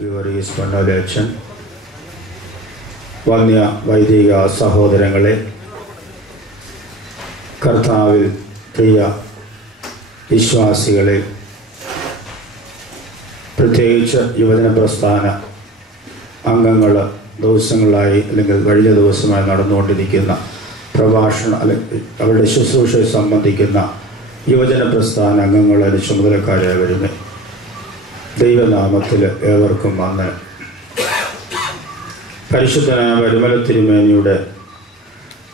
ഗീവർഗീസ് പൊന്നോലച്ചൻ, വന്യ വൈദിക സഹോദരങ്ങളെ, കർത്താവിൽ പ്രിയ വിശ്വാസികളെ, പ്രത്യേകിച്ച് യുവജന പ്രസ്ഥാന അംഗങ്ങൾ ദിവസങ്ങളായി അല്ലെങ്കിൽ കഴിഞ്ഞ ദിവസമായി നടന്നുകൊണ്ടിരിക്കുന്ന പ്രഭാഷണം അല്ലെങ്കിൽ അവരുടെ ശുശ്രൂഷയെ സംബന്ധിക്കുന്ന യുവജന പ്രസ്ഥാന അംഗങ്ങളുടെ ചുമതലക്കാരായവരുമേ, ദൈവനാമത്തിൽ ഏവർക്കും വന്ദനം. പരിശുദ്ധനായ പരിമല തിരുമേനിയുടെ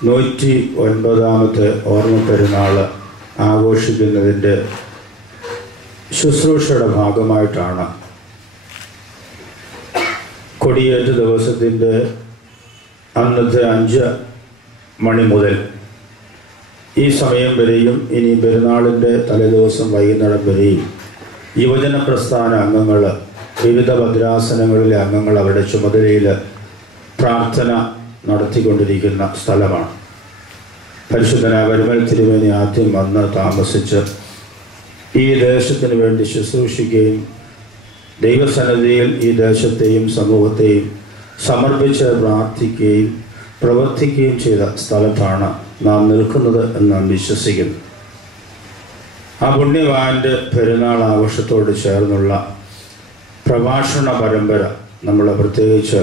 109ാമത്തെ ഓർമ്മ പെരുന്നാൾ ആഘോഷിക്കുന്നതിൻ്റെ ശുശ്രൂഷയുടെ ഭാഗമായിട്ടാണ് കൊടിയേറ്റ് ദിവസത്തിൻ്റെ അന്നത്തെ 5 മണി മുതൽ ഈ സമയം വരെയും ഇനി പെരുന്നാളിൻ്റെ തലേദിവസം വൈകുന്നേരം വരെയും യുവജന പ്രസ്ഥാന അംഗങ്ങൾ, വിവിധ ഭദ്രാസനങ്ങളിലെ അംഗങ്ങൾ അവരുടെ ചുമതലയിൽ പ്രാർത്ഥന നടത്തിക്കൊണ്ടിരിക്കുന്ന സ്ഥലമാണ്. പരിശുദ്ധനായ പരിമല തിരുമേനി ആദ്യം വന്ന് താമസിച്ച് ഈ ദേശത്തിന് വേണ്ടി ശുശ്രൂഷിക്കുകയും ദൈവസന്നിധിയിൽ ഈ ദേശത്തെയും സമൂഹത്തെയും സമർപ്പിച്ച് പ്രാർത്ഥിക്കുകയും പ്രവർത്തിക്കുകയും ചെയ്ത സ്ഥലത്താണ് നാം നിൽക്കുന്നത് എന്ന് നാം വിശ്വസിക്കുന്നു. ആ പുണ്യവാൻ്റെ പെരുന്നാൾ ആഘോഷത്തോട് ചേർന്നുള്ള പ്രഭാഷണ പരമ്പര നമ്മൾ പ്രത്യേകിച്ച്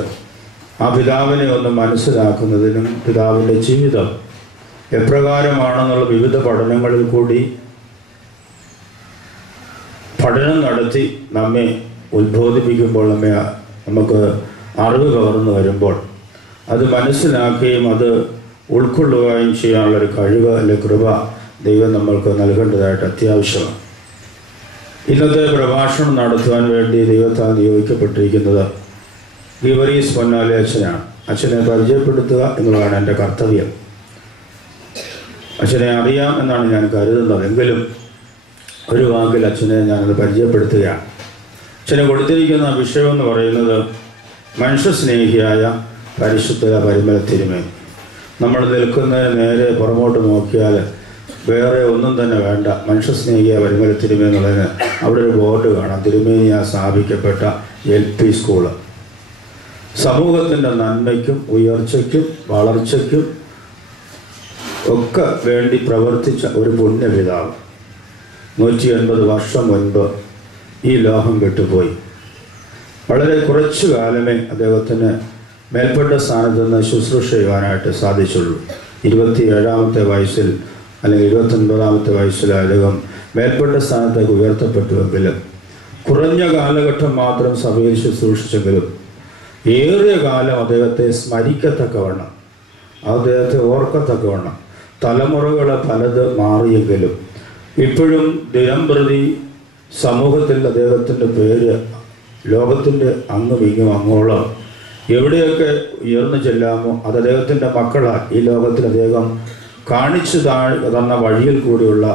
ആ പിതാവിനെ ഒന്ന് മനസ്സിലാക്കുന്നതിനും പിതാവിൻ്റെ ജീവിതം എപ്രകാരമാണെന്നുള്ള വിവിധ പഠനങ്ങളിൽ കൂടി പഠനം നടത്തി നമ്മെ ഉത്ബോധിപ്പിക്കുമ്പോൾ നമുക്ക് അറിവ് കവർന്നു വരുമ്പോൾ അത് മനസ്സിലാക്കുകയും അത് ഉൾക്കൊള്ളുകയും ചെയ്യാനുള്ളൊരു കഴിവ് അല്ലെങ്കിൽ കൃപ ദൈവം നമ്മൾക്ക് നൽകേണ്ടതായിട്ട് അത്യാവശ്യമാണ്. ഇന്നത്തെ പ്രഭാഷണം നടത്തുവാൻ വേണ്ടി ദൈവത്താൽ നിയോഗിക്കപ്പെട്ടിരിക്കുന്നത് ഗീവർഗീസ് പൊന്നാലി അച്ഛനാണ്. അച്ഛനെ പരിചയപ്പെടുത്തുക എന്നുള്ളതാണ് എൻ്റെ കർത്തവ്യം. അച്ഛനെ അറിയാം എന്നാണ് ഞാൻ കരുതുന്നത്. എങ്കിലും ഒരു വാക്കിൽ അച്ഛനെ ഞാനത് പരിചയപ്പെടുത്തുകയാണ്. അച്ഛനെ കൊടുത്തിരിക്കുന്ന വിഷയം എന്ന് പറയുന്നത് മനുഷ്യസ്നേഹിയായ പരിശുദ്ധ പരിമല തിരുമേനി. നമ്മൾ നിൽക്കുന്നതിന് നേരെ പുറമോട്ട് നോക്കിയാൽ വേറെ ഒന്നും തന്നെ വേണ്ട. മനുഷ്യസ്നേഹിയായ പരിമല തിരുമേനി എന്നുള്ളതിന് അവിടെ ഒരു ബോർഡ് കാണാം. തിരുമേനിയാ സ്ഥാപിക്കപ്പെട്ട LP സ്കൂള്. സമൂഹത്തിൻ്റെ നന്മയ്ക്കും ഉയർച്ചയ്ക്കും വളർച്ചയ്ക്കും ഒക്കെ വേണ്ടി പ്രവർത്തിച്ച ഒരു പുണ്യപിതാവ് 180 വർഷം മുൻപ് ഈ ലോകം വിട്ടുപോയി. വളരെ കുറച്ചു കാലമേ അദ്ദേഹത്തിന് മേൽപ്പെട്ട സ്ഥാനത്ത് നിന്ന് ശുശ്രൂഷ ചെയ്യുവാനായിട്ട് സാധിച്ചുള്ളൂ. 27ാമത്തെ വയസ്സിൽ അല്ലെങ്കിൽ 29ാമത്തെ വയസ്സിൽ അദ്ദേഹം മേൽപ്പെട്ട സ്ഥാനത്തേക്ക് ഉയർത്തപ്പെട്ടുവെങ്കിലും കുറഞ്ഞ കാലഘട്ടം മാത്രം സഭയിൽ ശുശ്രൂഷിച്ചെങ്കിലും ഏറിയ കാലം അദ്ദേഹത്തെ സ്മരിക്കത്തക്കവണ്ണം, അദ്ദേഹത്തെ ഓർക്കത്തക്കവണ്ണം തലമുറകൾ പലത് മാറിയെങ്കിലും ഇപ്പോഴും ദിനംപ്രതി സമൂഹത്തിൽ അദ്ദേഹത്തിൻ്റെ പേര് ലോകത്തിൻ്റെ അങ്ങും ഇങ്ങും അങ്ങോളം എവിടെയൊക്കെ ഉയർന്നു ചെല്ലാമോ അത് അദ്ദേഹത്തിൻ്റെ മക്കളാൽ ഈ ലോകത്തിൽ അദ്ദേഹം കാണിച്ചു തന്ന വഴിയിൽ കൂടിയുള്ള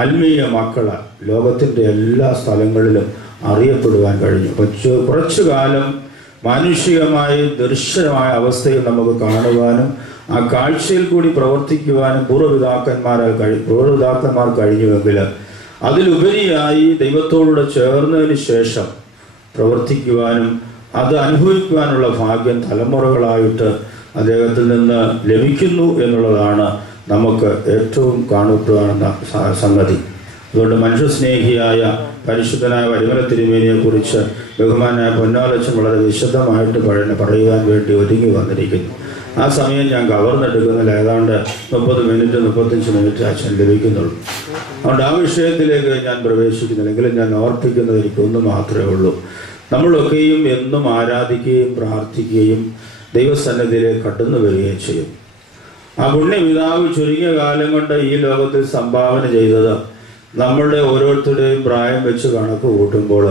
ആത്മീയ മക്കളാൽ ലോകത്തിൻ്റെ എല്ലാ സ്ഥലങ്ങളിലും അറിയപ്പെടുവാൻ കഴിഞ്ഞു. കുറച്ചു കാലം മാനുഷികമായി ദൃശ്യമായ അവസ്ഥയിൽ നമുക്ക് കാണുവാനും ആ കാഴ്ചയിൽ കൂടി പ്രവർത്തിക്കുവാനും പൂർവ്വപിതാക്കന്മാർ കഴിഞ്ഞുവെങ്കിൽ അതിലുപരിയായി ദൈവത്തോടുകൂടെ ചേർന്നതിന് ശേഷം പ്രവർത്തിക്കുവാനും അത് അനുഭവിക്കുവാനുള്ള ഭാഗ്യം തലമുറകളായിട്ട് അദ്ദേഹത്തിൽ നിന്ന് ലഭിക്കുന്നു എന്നുള്ളതാണ് നമുക്ക് ഏറ്റവും കാണപ്പെടുന്ന സംഗതി. അതുകൊണ്ട് മനുഷ്യസ്നേഹിയായ പരിശുദ്ധനായ പരിമല തിരുമേനിയെക്കുറിച്ച് ബഹുമാനായ പൊന്നാലച്ചൻ വളരെ വിശദമായിട്ട് പറയുവാൻ വേണ്ടി ഒരുങ്ങി വന്നിരിക്കുന്നു. ആ സമയം ഞാൻ കവർന്നെടുക്കുന്നതിൽ ഏതാണ്ട് 30 മിനിറ്റ് 35 മിനിറ്റ് അച്ഛൻ ലഭിക്കുന്നുള്ളൂ. അതുകൊണ്ട് ആ വിഷയത്തിലേക്ക് ഞാൻ പ്രവേശിക്കുന്നില്ലെങ്കിലും ഞാൻ ഓർപ്പിക്കുന്നത് എനിക്കൊന്ന് മാത്രമേ ഉള്ളൂ. നമ്മളൊക്കെയും എന്നും ആരാധിക്കുകയും പ്രാർത്ഥിക്കുകയും ദൈവസന്നിധിയിലേക്ക് കടന്നു വരികയും ചെയ്യും. ആ പുണ്യപിതാവ് ചുരുങ്ങിയ കാലം കൊണ്ട് ഈ ലോകത്തിൽ സംഭാവന ചെയ്തത് നമ്മളുടെ ഓരോരുത്തരുടെയും പ്രായം വെച്ച് കണക്ക് കൂട്ടുമ്പോൾ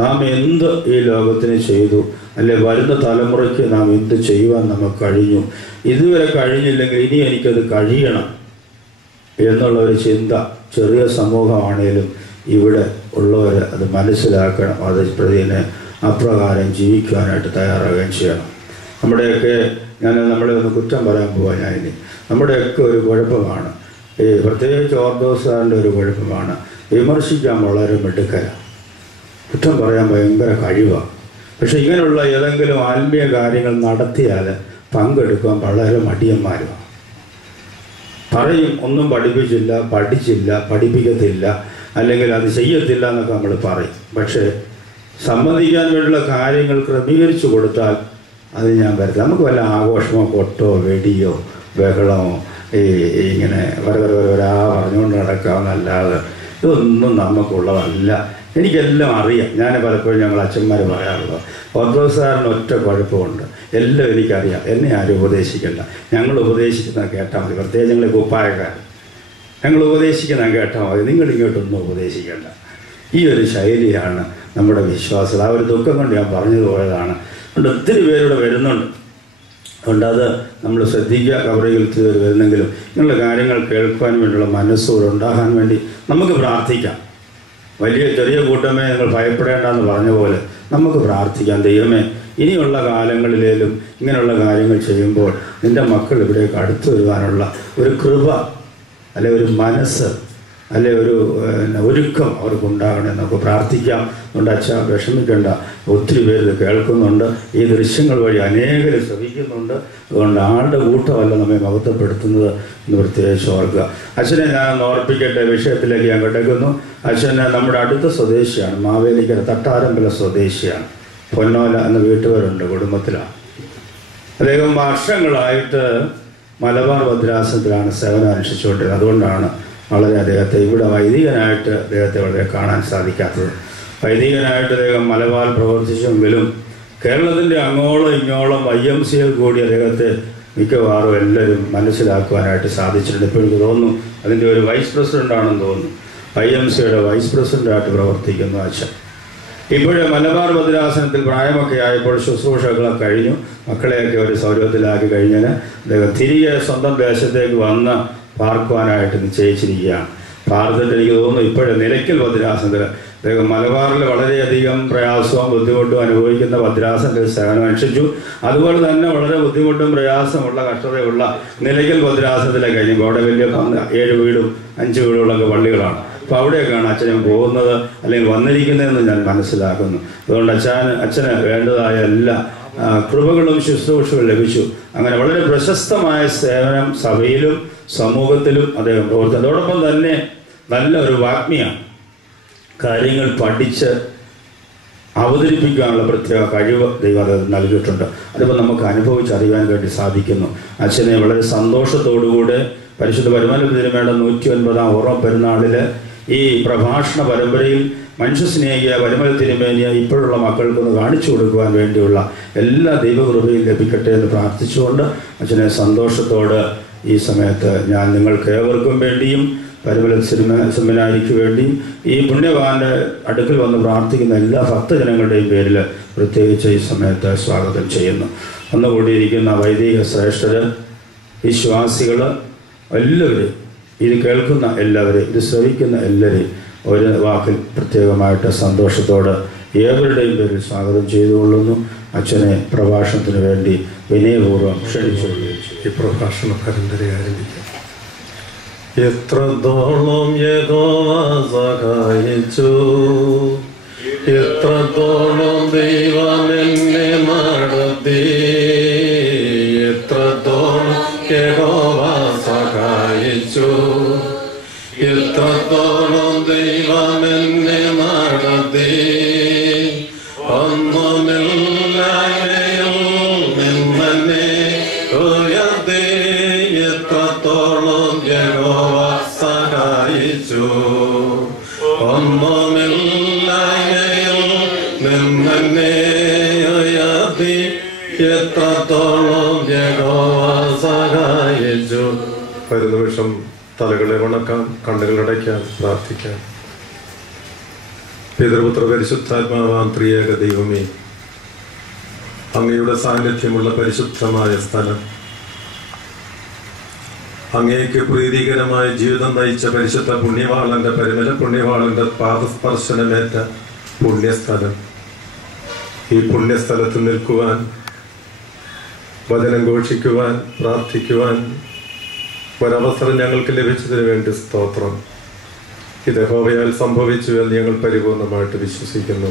നാം എന്ത് ഈ ലോകത്തിന് ചെയ്തു, അല്ലെ വരുന്ന തലമുറയ്ക്ക് നാം എന്ത് ചെയ്യുവാൻ നമുക്ക് കഴിഞ്ഞു, ഇതുവരെ കഴിഞ്ഞില്ലെങ്കിൽ ഇനി എനിക്കത് കഴിയണം എന്നുള്ള ഒരു ചിന്ത ചെറിയ സമൂഹമാണേലും ഇവിടെ ഉള്ളവർ അത് മനസ്സിലാക്കണം. അത് പ്രതിനെ അപ്രകാരം ജീവിക്കുവാനായിട്ട് തയ്യാറാവുകയും ചെയ്യണം. നമ്മളെ ഒന്ന് കുറ്റം പറയാൻ പോവാൻ ഇനി നമ്മുടെയൊക്കെ ഒരു കുഴപ്പമാണ്, പ്രത്യേകിച്ച് ഓർത്തഡോക്സുകാരുടെ ഒരു കുഴപ്പമാണ്, വിമർശിക്കാൻ വളരെ മിടുക്കരാണ്, കുറ്റം പറയാൻ ഭയങ്കര കഴിവാണ്. പക്ഷെ ഇങ്ങനെയുള്ള ഏതെങ്കിലും ആത്മീയ കാര്യങ്ങൾ നടത്തിയാൽ പങ്കെടുക്കാൻ വളരെ മടിയന്മാരുമാണ്. പറയും ഒന്നും പഠിപ്പിച്ചില്ല, പഠിച്ചില്ല, പഠിപ്പിക്കത്തില്ല, അല്ലെങ്കിൽ അത് ചെയ്യത്തില്ല എന്നൊക്കെ നമ്മൾ പറയും. പക്ഷേ സംബന്ധിക്കാൻ വേണ്ടിയുള്ള കാര്യങ്ങൾ ക്രമീകരിച്ചു കൊടുത്താൽ അത് ഞാൻ വരത്തില്ല. നമുക്ക് വല്ല ആഘോഷമോ കൊട്ടോ വെടിയോ ബഹളമോ ഇങ്ങനെ വരാ പറഞ്ഞുകൊണ്ട് നടക്കാമെന്നല്ലാതെ ഇതൊന്നും നമുക്കുള്ളതല്ല. എനിക്കെല്ലാം അറിയാം. ഞാൻ പലപ്പോഴും ഞങ്ങൾ അച്ഛന്മാർ പറയാറുള്ളത്, ഓർത്തഡോക്സുകാരന് ഒറ്റ കുഴപ്പമുണ്ട്, എല്ലാം എനിക്കറിയാം, എന്നെ ആരും ഉപദേശിക്കണ്ട, ഞങ്ങൾ ഉപദേശിക്കുന്നത് കേട്ടാൽ മതി. പ്രത്യേകിച്ച് ഞങ്ങൾ കുപ്പായക്കാർ, ഞങ്ങൾ ഉപദേശിക്കുന്നത് കേട്ടാൽ മതി, നിങ്ങളിങ്ങോട്ടൊന്നും ഉപദേശിക്കേണ്ട. ഈ ഒരു ശൈലിയാണ് നമ്മുടെ വിശ്വാസം. ആ ഒരു ദുഃഖം കൊണ്ട് ഞാൻ പറഞ്ഞു പോയതാണ്. അതുകൊണ്ട് ഒത്തിരി പേരുടെ വരുന്നുണ്ട്. അതുകൊണ്ട് അത് നമ്മൾ ശ്രദ്ധിക്കുക. കവറയിൽ വരുന്നെങ്കിലും ഇങ്ങനെയുള്ള കാര്യങ്ങൾ കേൾക്കുവാൻ വേണ്ടിയുള്ള മനസ്സോടെ ഉണ്ടാകാൻ വേണ്ടി നമുക്ക് പ്രാർത്ഥിക്കാം. വലിയ ചെറിയ കൂട്ടമേ നിങ്ങൾ ഭയപ്പെടേണ്ടെന്ന് പറഞ്ഞ പോലെ നമുക്ക് പ്രാർത്ഥിക്കാം. ദൈവമേ, ഇനിയുള്ള കാലങ്ങളിലേലും ഇങ്ങനെയുള്ള കാര്യങ്ങൾ ചെയ്യുമ്പോൾ നിൻ്റെ മക്കൾ ഇവിടേക്ക് അടുത്തു വരുവാനുള്ള ഒരു കൃപ, അല്ലെ ഒരു മനസ്സ്, അല്ലെ ഒരു ഒരുക്കം അവർക്കുണ്ടാകണേ നമുക്ക് പ്രാർത്ഥിക്കാം. അതുകൊണ്ട് അച്ഛാ വിഷമിക്കേണ്ട, ഒത്തിരി പേര് ഇത് കേൾക്കുന്നുണ്ട്, ഈ ദൃശ്യങ്ങൾ വഴി അനേകർ ശ്രമിക്കുന്നുണ്ട്. അതുകൊണ്ട് ആളുടെ കൂട്ടമല്ല നമ്മെ മഹത്വപ്പെടുത്തുന്നത് എന്ന് പ്രത്യേകിച്ച് ഓർക്കുക. അച്ഛനെ ഞാൻ ഓർപ്പിക്കട്ടെ, വിഷയത്തിലേക്ക് ഞാൻ കിടക്കുന്നു. അച്ഛനെ നമ്മുടെ അടുത്ത സ്വദേശിയാണ്, മാവേലിക്കര തട്ടാരമ്പല സ്വദേശിയാണ്. പൊന്നോല എന്ന വീട്ടുകാരുണ്ട്, കുടുംബത്തിലാണ്. അദ്ദേഹം വർഷങ്ങളായിട്ട് മലബാർ ഭദ്രാസനത്തിലാണ് സേവനം അനുഷ്ഠിച്ചുകൊണ്ടിരുന്നത്. അതുകൊണ്ടാണ് വളരെ അദ്ദേഹത്തെ ഇവിടെ വൈദികനായിട്ട് അദ്ദേഹത്തെ വളരെ കാണാൻ സാധിക്കാത്തത്. വൈദികനായിട്ട് അദ്ദേഹം മലബാർ പ്രവർത്തിച്ചെങ്കിലും കേരളത്തിൻ്റെ അങ്ങോളം ഇങ്ങോളം YMCA കൂടി അദ്ദേഹത്തെ മിക്കവാറും എല്ലാവരും മനസ്സിലാക്കുവാനായിട്ട് സാധിച്ചിട്ടുണ്ട്. ഇപ്പോൾ എനിക്ക് തോന്നുന്നു അതിൻ്റെ ഒരു വൈസ് പ്രസിഡൻ്റാണെന്ന് തോന്നുന്നു. YMCAയുടെ വൈസ് പ്രസിഡൻ്റായിട്ട് പ്രവർത്തിക്കുന്നു അച്ഛൻ. ഇപ്പോഴേ മലബാർ ഭദ്രാസനത്തിൽ പ്രായമൊക്കെ ആയപ്പോൾ ശുശ്രൂഷകളൊക്കെ കഴിഞ്ഞു, മക്കളെയൊക്കെ ഒരു സൗരഭത്തിലാക്കി കഴിഞ്ഞാൽ അദ്ദേഹം തിരികെ സ്വന്തം ദേശത്തേക്ക് വന്ന് പാർക്കുവാനായിട്ട് നിശ്ചയിച്ചിരിക്കുകയാണ്. പാർത്തിട്ട് എനിക്ക് തോന്നുന്നു ഇപ്പോഴേ നിലയ്ക്കൽ ഭദ്രാസനത്തിൽ അദ്ദേഹം മലബാറിൽ വളരെയധികം പ്രയാസവും ബുദ്ധിമുട്ടും അനുഭവിക്കുന്ന ഭദ്രാസനത്തിൽ സേവനം അനുഷ്ഠിച്ചു. അതുപോലെ തന്നെ വളരെ ബുദ്ധിമുട്ടും പ്രയാസമുള്ള കഷ്ടതയുള്ള നിലയ്ക്കൽ ഭദ്രാസനത്തിലേക്ക് കഴിഞ്ഞപ്പോൾ അവിടെ വലിയ 7 വീടും 5 വീടുകളൊക്കെ പള്ളികളാണ്. അപ്പോൾ അവിടെയൊക്കെയാണ് അച്ഛനും പോകുന്നത് അല്ലെങ്കിൽ വന്നിരിക്കുന്നതെന്ന് ഞാൻ മനസ്സിലാക്കുന്നു. അതുകൊണ്ട് അച്ഛന് വേണ്ടതായ എല്ലാ കൃപകളും ശുശ്രൂഷകളും ലഭിച്ചു. അങ്ങനെ വളരെ പ്രശസ്തമായ സേവനം സഭയിലും സമൂഹത്തിലും അദ്ദേഹം പ്രവർത്തിച്ചു. അതോടൊപ്പം തന്നെ നല്ല ഒരു വാഗ്മിയാണ്. കാര്യങ്ങൾ പഠിച്ച് അവതരിപ്പിക്കാനുള്ള പ്രത്യേക കഴിവ് ദൈവം അത് നൽകിയിട്ടുണ്ട്. അതിപ്പോൾ നമുക്ക് അനുഭവിച്ചറിയാൻ വേണ്ടി സാധിക്കുന്നു. അച്ഛനെ വളരെ സന്തോഷത്തോടുകൂടെ പരിശുദ്ധ പരമലത്തിന് വേണ്ട 109-ാം ഓർമ്മ പെരുന്നാളിൽ ഈ പ്രഭാഷണ പരമ്പരയിൽ മനുഷ്യസ്നേഹിയ പരിമല തിരുമേനിയ ഇപ്പോഴുള്ള മക്കൾക്കൊന്ന് കാണിച്ചു കൊടുക്കുവാൻ വേണ്ടിയുള്ള എല്ലാ ദൈവകൃപയും ലഭിക്കട്ടെ എന്ന് പ്രാർത്ഥിച്ചുകൊണ്ട് അച്ഛനെ സന്തോഷത്തോട് ഈ സമയത്ത് ഞാൻ നിങ്ങൾക്ക് ഏവർക്കും വേണ്ടിയും പരിമല സെമിനാരിക്ക് വേണ്ടിയും ഈ പുണ്യവാന്റെ അടുക്കൽ വന്ന് പ്രാർത്ഥിക്കുന്ന എല്ലാ ഭക്തജനങ്ങളുടെയും പേരിൽ പ്രത്യേകിച്ച് ഈ സമയത്ത് സ്വാഗതം ചെയ്യുന്നു. വന്നുകൂടിയിരിക്കുന്ന വൈദിക ശ്രേഷ്ഠര്, വിശ്വാസികൾ എല്ലാവരും, ഇത് കേൾക്കുന്ന എല്ലാവരും, ഇത് ശ്രവിക്കുന്ന എല്ലാവരെയും ഒരു വാക്കിൽ പ്രത്യേകമായിട്ട് സന്തോഷത്തോടെ ഏവരുടെയും പേരിൽ സ്വാഗതം ചെയ്തുകൊള്ളുന്നു. അച്ഛനെ പ്രഭാഷണത്തിന് വേണ്ടി വിനയപൂർവ്വം ക്ഷണിച്ചുകൊള്ളുന്നു. ഈ പ്രഭാഷണ പരമ്പര ആരംഭിക്കാം. എത്രത്തോളം യഹോവ സഹായിച്ചു, എത്രത്തോളം ദൈവം എന്നെ നടത്തി, എത്രത്തോളം യഹോവ സഹായിച്ചു, എത്രത്തോളം ദൈവം എന്നെ നടത്തി, ഒന്നുമില്ലായ്മയിൽ നിന്നെ ഉയർത്തി, എത്രത്തോളം യഹോവ സഹായിച്ചു, ഒന്നുമില്ലായ്മയിൽ നിന്നെ ഉയർത്തി, എത്രത്തോളം യഹോവ സഹായിച്ചു. ഒരു നിമിഷം തലകളെ വണക്കാം, കണ്ണുകളടയ്ക്കാം, പ്രാർത്ഥിക്കാം. പിതൃപുത്ര പരിശുദ്ധാത്മാവാം ത്രിയേക ദൈവമേ, അങ്ങയുടെ സാന്നിധ്യമുള്ള പരിശുദ്ധമായ സ്ഥലം, അങ്ങേക്ക് പ്രീതികരമായ ജീവിതം നയിച്ച പരിശുദ്ധ പുണ്യവാളന്റെ പരിമല പുണ്യവാളന്റെ പാദസ്പർശനമേറ്റ പുണ്യസ്ഥലം, ഈ പുണ്യസ്ഥലത്ത് നിൽക്കുവാൻ, വചനം ഘോഷിക്കുവാൻ, പ്രാർത്ഥിക്കുവാൻ ഒരവസരം ഞങ്ങൾക്ക് ലഭിച്ചതിന് വേണ്ടി സ്തോത്രം. ഇത് യഹോവയാൽ സംഭവിച്ചു എന്ന് ഞങ്ങൾ പരിപൂർണമായിട്ട് വിശ്വസിക്കുന്നു.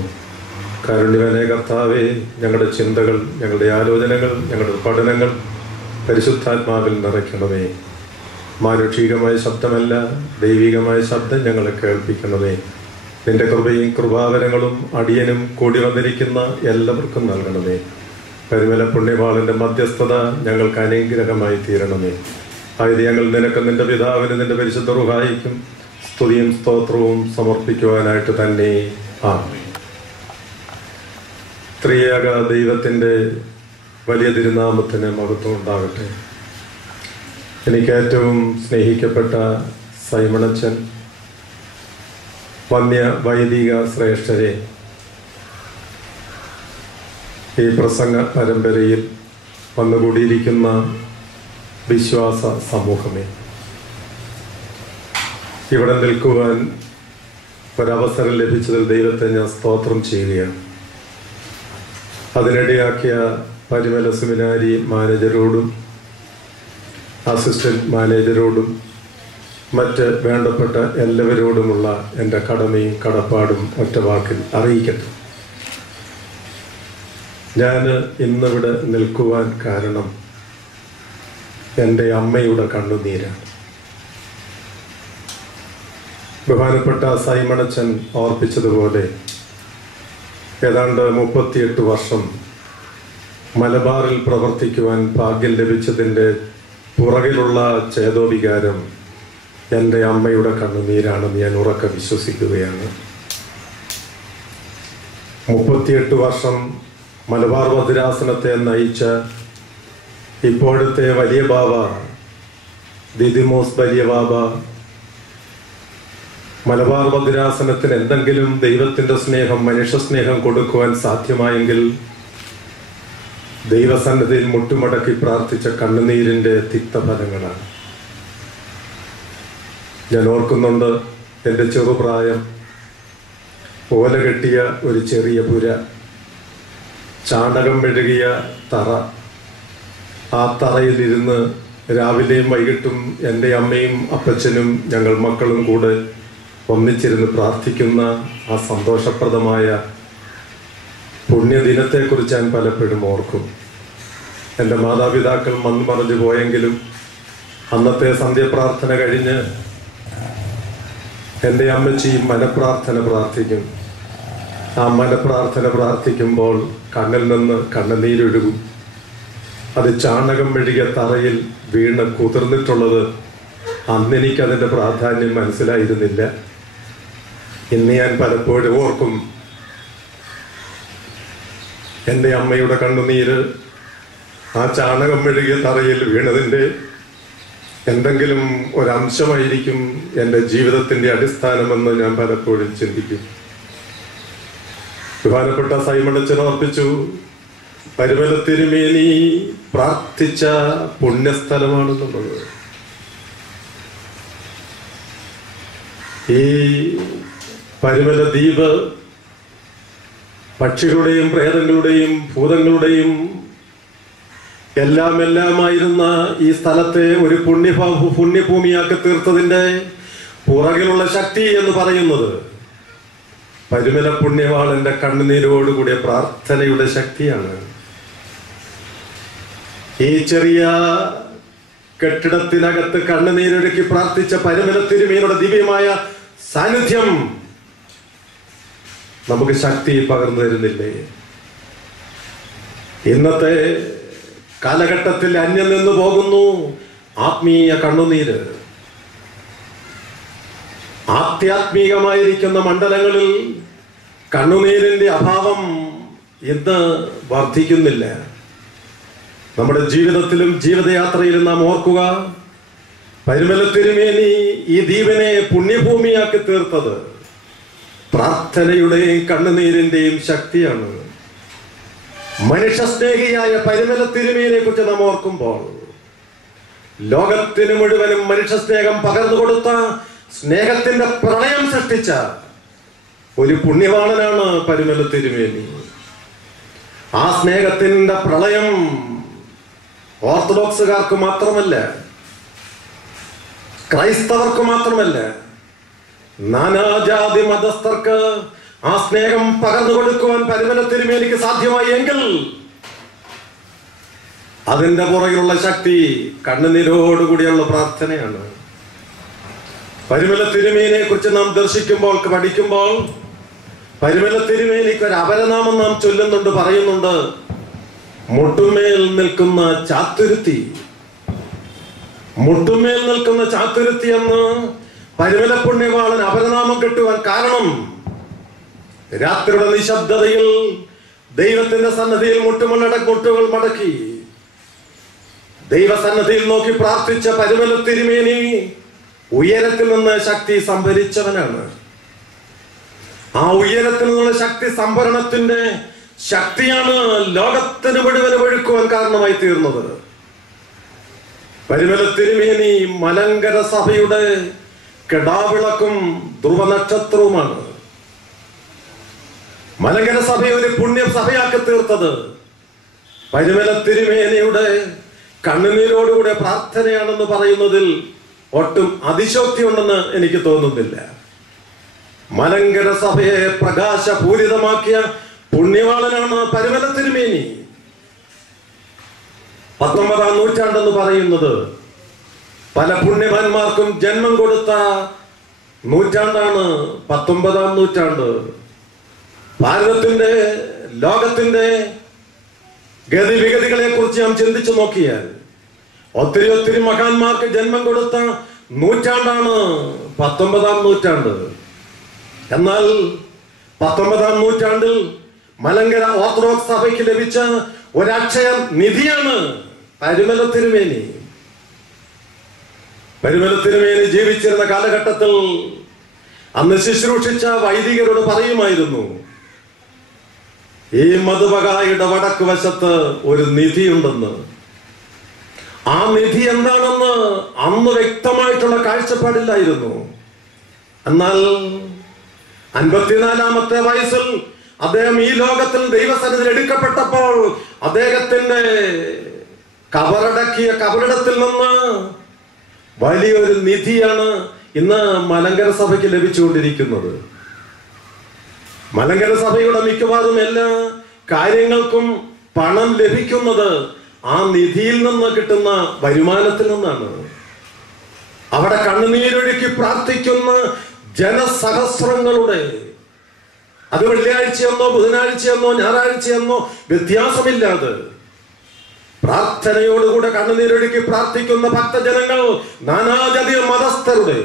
കാരുണ്യവാനായ കർത്താവേ, ഞങ്ങളുടെ ചിന്തകൾ, ഞങ്ങളുടെ ആലോചനകൾ, ഞങ്ങളുടെ പഠനങ്ങൾ പരിശുദ്ധാത്മാവിൽ നിറയ്ക്കണമേ. മാനുഷികമായ ശബ്ദമല്ല, ദൈവികമായ ശബ്ദം ഞങ്ങളെ കേൾപ്പിക്കണമേ. നിന്റെ കൃപയും കൃപാവരങ്ങളും അടിയനും കൂടി വന്നിരിക്കുന്ന എല്ലാവർക്കും നൽകണമേ. പരിമല പുണ്യവാളന്റെ മധ്യസ്ഥത ഞങ്ങൾക്ക് അനുഗ്രഹമായി തീരണമേ. ആയത് ഞങ്ങൾ നിനക്ക്, നിന്റെ പിതാവിന്, നിന്റെ പരിശുദ്ധ റുഹായിക്കും സ്തുതിയും സ്തോത്രവും സമർപ്പിക്കുവാനായിട്ട് തന്നെ. ആമേൻ. ത്രിയേക ദൈവത്തിൻ്റെ വലിയ തിരുനാമത്തിന് മഹത്വം ഉണ്ടാകട്ടെ. എനിക്ക് ഏറ്റവും സ്നേഹിക്കപ്പെട്ട സൈമണച്ചൻ, വന്യ വൈദിക ശ്രേഷ്ഠരെ, ഈ പ്രസംഗ പരമ്പരയിൽ വന്നുകൂടിയിരിക്കുന്ന വിശ്വാസ സമൂഹമേ, ഇവിടെ നിൽക്കുവാൻ ഒരവസരം ലഭിച്ചതിൽ ദൈവത്തെ ഞാൻ സ്തോത്രം ചെയ്യുകയാണ്. അതിനിടയാക്കിയ പരിമല സെമിനാരി മാനേജരോടും അസിസ്റ്റന്റ് മാനേജരോടും മറ്റ് വേണ്ടപ്പെട്ട എല്ലാവരോടുമുള്ള എൻ്റെ കടമയും കടപ്പാടും ഒറ്റ വാക്കിൽ അറിയിക്കട്ടെ. ഞാൻ ഇന്നിവിടെ നിൽക്കുവാൻ കാരണം എൻ്റെ അമ്മയുടെ കണ്ണുനീരാണ്. ബഹുമാനപ്പെട്ട സൈമണച്ചൻ ഓർപ്പിച്ചതുപോലെ ഏതാണ്ട് 38 വർഷം മലബാറിൽ പ്രവർത്തിക്കുവാൻ ഭാഗ്യം ലഭിച്ചതിൻ്റെ പുറകിലുള്ള ചേതോവികാരം എൻ്റെ അമ്മയുടെ കണ്ണുനീരാണെന്ന് ഞാൻ ഉറക്കെ വിശ്വസിക്കുകയാണ്. 38 വർഷം മലബാർ ഭദ്രാസനത്തെ നയിച്ച ഇപ്പോഴത്തെ വലിയ ബാബ ദിദിമോസ് വലിയ ബാബ മലബാർ ഭദ്രാസനത്തിന് എന്തെങ്കിലും ദൈവത്തിൻ്റെ സ്നേഹം, മനുഷ്യ സ്നേഹം കൊടുക്കുവാൻ സാധ്യമായെങ്കിൽ ദൈവസന്നിധിയിൽ മുട്ടുമടക്കി പ്രാർത്ഥിച്ച കണ്ണുനീരിൻ്റെ തിക്തഫലങ്ങളാണ്. ഞാൻ ഓർക്കുന്നുണ്ട്, എൻ്റെ ചെറുപ്രായം, ഓല കെട്ടിയ ഒരു ചെറിയ പുര, ചാണകം മെഴുകിയ തറ, ആ തറയിലിരുന്ന് രാവിലെയും വൈകിട്ടും എൻ്റെ അമ്മയും അപ്പച്ചനും ഞങ്ങൾ മക്കളും കൂടെ ഒന്നിച്ചിരുന്ന് പ്രാർത്ഥിക്കുന്ന ആ സന്തോഷപ്രദമായ പുണ്യദിനത്തെക്കുറിച്ച് ഞാൻ പലപ്പോഴും ഓർക്കും. എൻ്റെ മാതാപിതാക്കൾ മൺമറഞ്ഞു പോയെങ്കിലും അന്നത്തെ സന്ധ്യപ്രാർത്ഥന കഴിഞ്ഞ് എൻ്റെ അമ്മച്ചി മനപ്രാർത്ഥന പ്രാർത്ഥിക്കും. ആ മനപ്രാർത്ഥന പ്രാർത്ഥിക്കുമ്പോൾ കണ്ണിൽ നിന്ന് കണ്ണുനീരൊഴുകും. അത് ചാണകം മെഴുകിയ തറയിൽ വീണ് കുതിർന്നിട്ടുള്ളത് അന്നെനിക്കതിൻ്റെ പ്രാധാന്യം മനസ്സിലായിരുന്നില്ല. ഇന്ന് ഞാൻ പലപ്പോഴും ഓർക്കും, എൻ്റെ അമ്മയുടെ കണ്ണുനീര് ആ ചാണകം മെഴുകിയ തറയിൽ വീണതിൻ്റെ എന്തെങ്കിലും ഒരംശമായിരിക്കും എൻ്റെ ജീവിതത്തിൻ്റെ അടിസ്ഥാനമെന്ന് ഞാൻ പലപ്പോഴും ചിന്തിക്കും. ബഹുമാനപ്പെട്ട സൈമണച്ചൻ ഓർപ്പിച്ചു, പരിമല തിരുമേനി പ്രാർത്ഥിച്ച പുണ്യസ്ഥലമാണെന്നുള്ളത്. ഈ പരിമല ദ്വീപ് പക്ഷികളുടെയും പ്രേതങ്ങളുടെയും ഭൂതങ്ങളുടെയും എല്ലാമായിരുന്ന ഈ സ്ഥലത്തെ ഒരു പുണ്യഭൂമിയാക്കി തീർത്തതിൻ്റെ പുറകിലുള്ള ശക്തി എന്ന് പറയുന്നത് പരിമല പുണ്യവാളന്റെ കണ്ണുനീരോടുകൂടിയ പ്രാർത്ഥനയുടെ ശക്തിയാണ്. ഈ ചെറിയ കെട്ടിടത്തിനകത്ത് കണ്ണുനീരൊഴുക്കി പ്രാർത്ഥിച്ച പരിമല തിരുമേനിയുടെ ദിവ്യമായ സാന്നിധ്യം നമുക്ക് ശക്തി പകർന്നു തരുന്നില്ലേ? ഇന്നത്തെ കാലഘട്ടത്തിൽ അന്യം നിന്ന് പോകുന്നു ആത്മീയ കണ്ണുനീര്. ആധ്യാത്മികമായിരിക്കുന്ന മണ്ഡലങ്ങളിൽ കണ്ണുനീരിന്റെ അഭാവം ഇന്ന് വർദ്ധിക്കുന്നില്ല. നമ്മുടെ ജീവിതത്തിലും ജീവിതയാത്രയിലും നാം ഓർക്കുക, പരിമല തിരുമേനി ഈ ദ്വീപിനെ പുണ്യഭൂമിയാക്കി തീർത്തത് പ്രാർത്ഥനയുടെയും കണ്ണുനീരിന്റെയും ശക്തിയാണ്. മനുഷ്യസ്നേഹിയായ പരിമല തിരുമേനിയെ കുറിച്ച് നാം ഓർക്കുമ്പോൾ ലോകത്തിന് മുഴുവനും മനുഷ്യസ്നേഹം പകർന്നു കൊടുത്ത, സ്നേഹത്തിന്റെ പ്രളയം സൃഷ്ടിച്ച ഒരു പുണ്യവാളനാണ് പരിമല തിരുമേനി. ആ സ്നേഹത്തിന്റെ പ്രളയം ഓർത്തഡോക്സുകാർക്ക് മാത്രമല്ല, ക്രൈസ്തവർക്ക് മാത്രമല്ല, നാനാജാതി മതസ്ഥർക്ക് ആ സ്നേഹം പകർന്നു കൊടുക്കുവാൻ പരിമല തിരുമേനിക്ക് സാധ്യമായി എങ്കിൽ അതിന്റെ പുറകിലുള്ള ശക്തി കണ്ണുനീരോടുകൂടിയുള്ള പ്രാർത്ഥനയാണ്. പരിമല തിരുമേനിയെ കുറിച്ച് നാം ദർശിക്കുമ്പോൾ, പഠിക്കുമ്പോൾ, പരിമല തിരുമേനിക്ക് ഒരു അപരനാമം നാം ചൊല്ലുന്നുണ്ട്, പറയുന്നുണ്ട്, മുട്ടുമേൽ നിൽക്കുന്ന ചാത്തുരുത്തി. മുട്ടുമേൽ നിൽക്കുന്ന ചാത്തുരുത്തി എന്ന് പരിമല പുണ്യവാളൻ അപരനാമം കിട്ടുവാൻ കാരണം രാത്രിയുടെ നിശബ്ദതയിൽ ദൈവത്തിന്റെ സന്നദ്ധിയിൽ മുട്ടുകൾ മടക്കി ദൈവസന്നദ്ധിയിൽ നോക്കി പ്രാർത്ഥിച്ച പരിമല തിരുമേനി ഉയരത്തിൽ നിന്ന് ശക്തി സംഭരിച്ചവനാണ്. ആ ഉയരത്തിൽ നിന്നുള്ള ശക്തി സംഭരണത്തിന്റെ ശക്തിയാണ് ലോകത്തിന് മുഴുവൻ ഒഴുക്കുവാൻ കാരണമായി തീർന്നത്. പരിമല തിരുമേനി മലങ്കര സഭയുടെ കെടാവിളക്കും ധ്രുവനക്ഷത്രവുമാണ്. മലങ്കര സഭയെ ഒരു പുണ്യ സഭയാക്കി തീർത്തത് പരിമല തിരുമേനിയുടെ കണ്ണുനീരോടുകൂടെ പ്രാർത്ഥനയാണെന്ന് പറയുന്നതിൽ ഒട്ടും അതിശോക്തി ഉണ്ടെന്ന് എനിക്ക് തോന്നുന്നില്ല. മലങ്കര സഭയെ പ്രകാശപൂരിതമാക്കിയ പുണ്യവാളനാണ് പരിമല തിരുമേനി. 19-ാം നൂറ്റാണ്ടെന്ന് പറയുന്നത് പല പുണ്യവാന്മാർക്കും ജന്മം കൊടുത്ത നൂറ്റാണ്ടാണ് 19-ാം നൂറ്റാണ്ട്. ഭാരതത്തിന്റെ, ലോകത്തിന്റെ ഗതിവിഗതികളെ കുറിച്ച് നാം ചിന്തിച്ചു നോക്കിയാൽ ഒത്തിരി മഹാന്മാർക്ക് ജന്മം കൊടുത്ത നൂറ്റാണ്ടാണ് 19-ാം നൂറ്റാണ്ട്. എന്നാൽ 19-ാം നൂറ്റാണ്ടിൽ മലങ്കര ഓർത്തഡോക്സ് സഭയ്ക്ക് ലഭിച്ച ഒരക്ഷയ നിധിയാണ് പരിമല തിരുമേനി. പരിമല തിരുമേനി ജീവിച്ചിരുന്ന കാലഘട്ടത്തിൽ അന്ന് ശുശ്രൂഷിച്ച വൈദികരോട് പറയുമായിരുന്നു, ഈ മധുബകായുടെ വടക്ക് വശത്ത് ഒരു നിധിയുണ്ടെന്ന്. ആ നിധി എന്താണെന്ന് അന്ന് വ്യക്തമായിട്ടുള്ള കാഴ്ചപ്പാടില്ലായിരുന്നു. എന്നാൽ 54-ാമത്തെ വയസ്സിൽ അദ്ദേഹം ഈ ലോകത്തിൽ ദൈവസന്നിധിയിൽ എടുക്കപ്പെട്ടപ്പോൾ അദ്ദേഹത്തിന്റെ കബറടക്കിയ കബറിടത്തിൽ നിന്ന് വലിയൊരു നിധിയാണ് ഇന്ന് മലങ്കര സഭയ്ക്ക് ലഭിച്ചുകൊണ്ടിരിക്കുന്നത്. മലങ്കര സഭയുടെ മിക്കവാറും എല്ലാ കാര്യങ്ങൾക്കും പണം ലഭിക്കുന്നത് ആ നിധിയിൽ നിന്ന് കിട്ടുന്ന വരുമാനത്തിൽ നിന്നാണ്. അവിടെ കണ്ണുനീരൊഴുക്കി പ്രാർത്ഥിക്കുന്ന ജനസഹസ്രങ്ങളുടെ, അത് വെള്ളിയാഴ്ചയെന്നോ ബുധനാഴ്ചയെന്നോ ഞായറാഴ്ചയെന്നോ വ്യത്യാസമില്ലാതെ പ്രാർത്ഥനയോടുകൂടെ കണ്ണുനീരൊഴുക്കി പ്രാർത്ഥിക്കുന്ന ഭക്തജനങ്ങൾ, നാനാജാതി മതസ്ഥരുടെ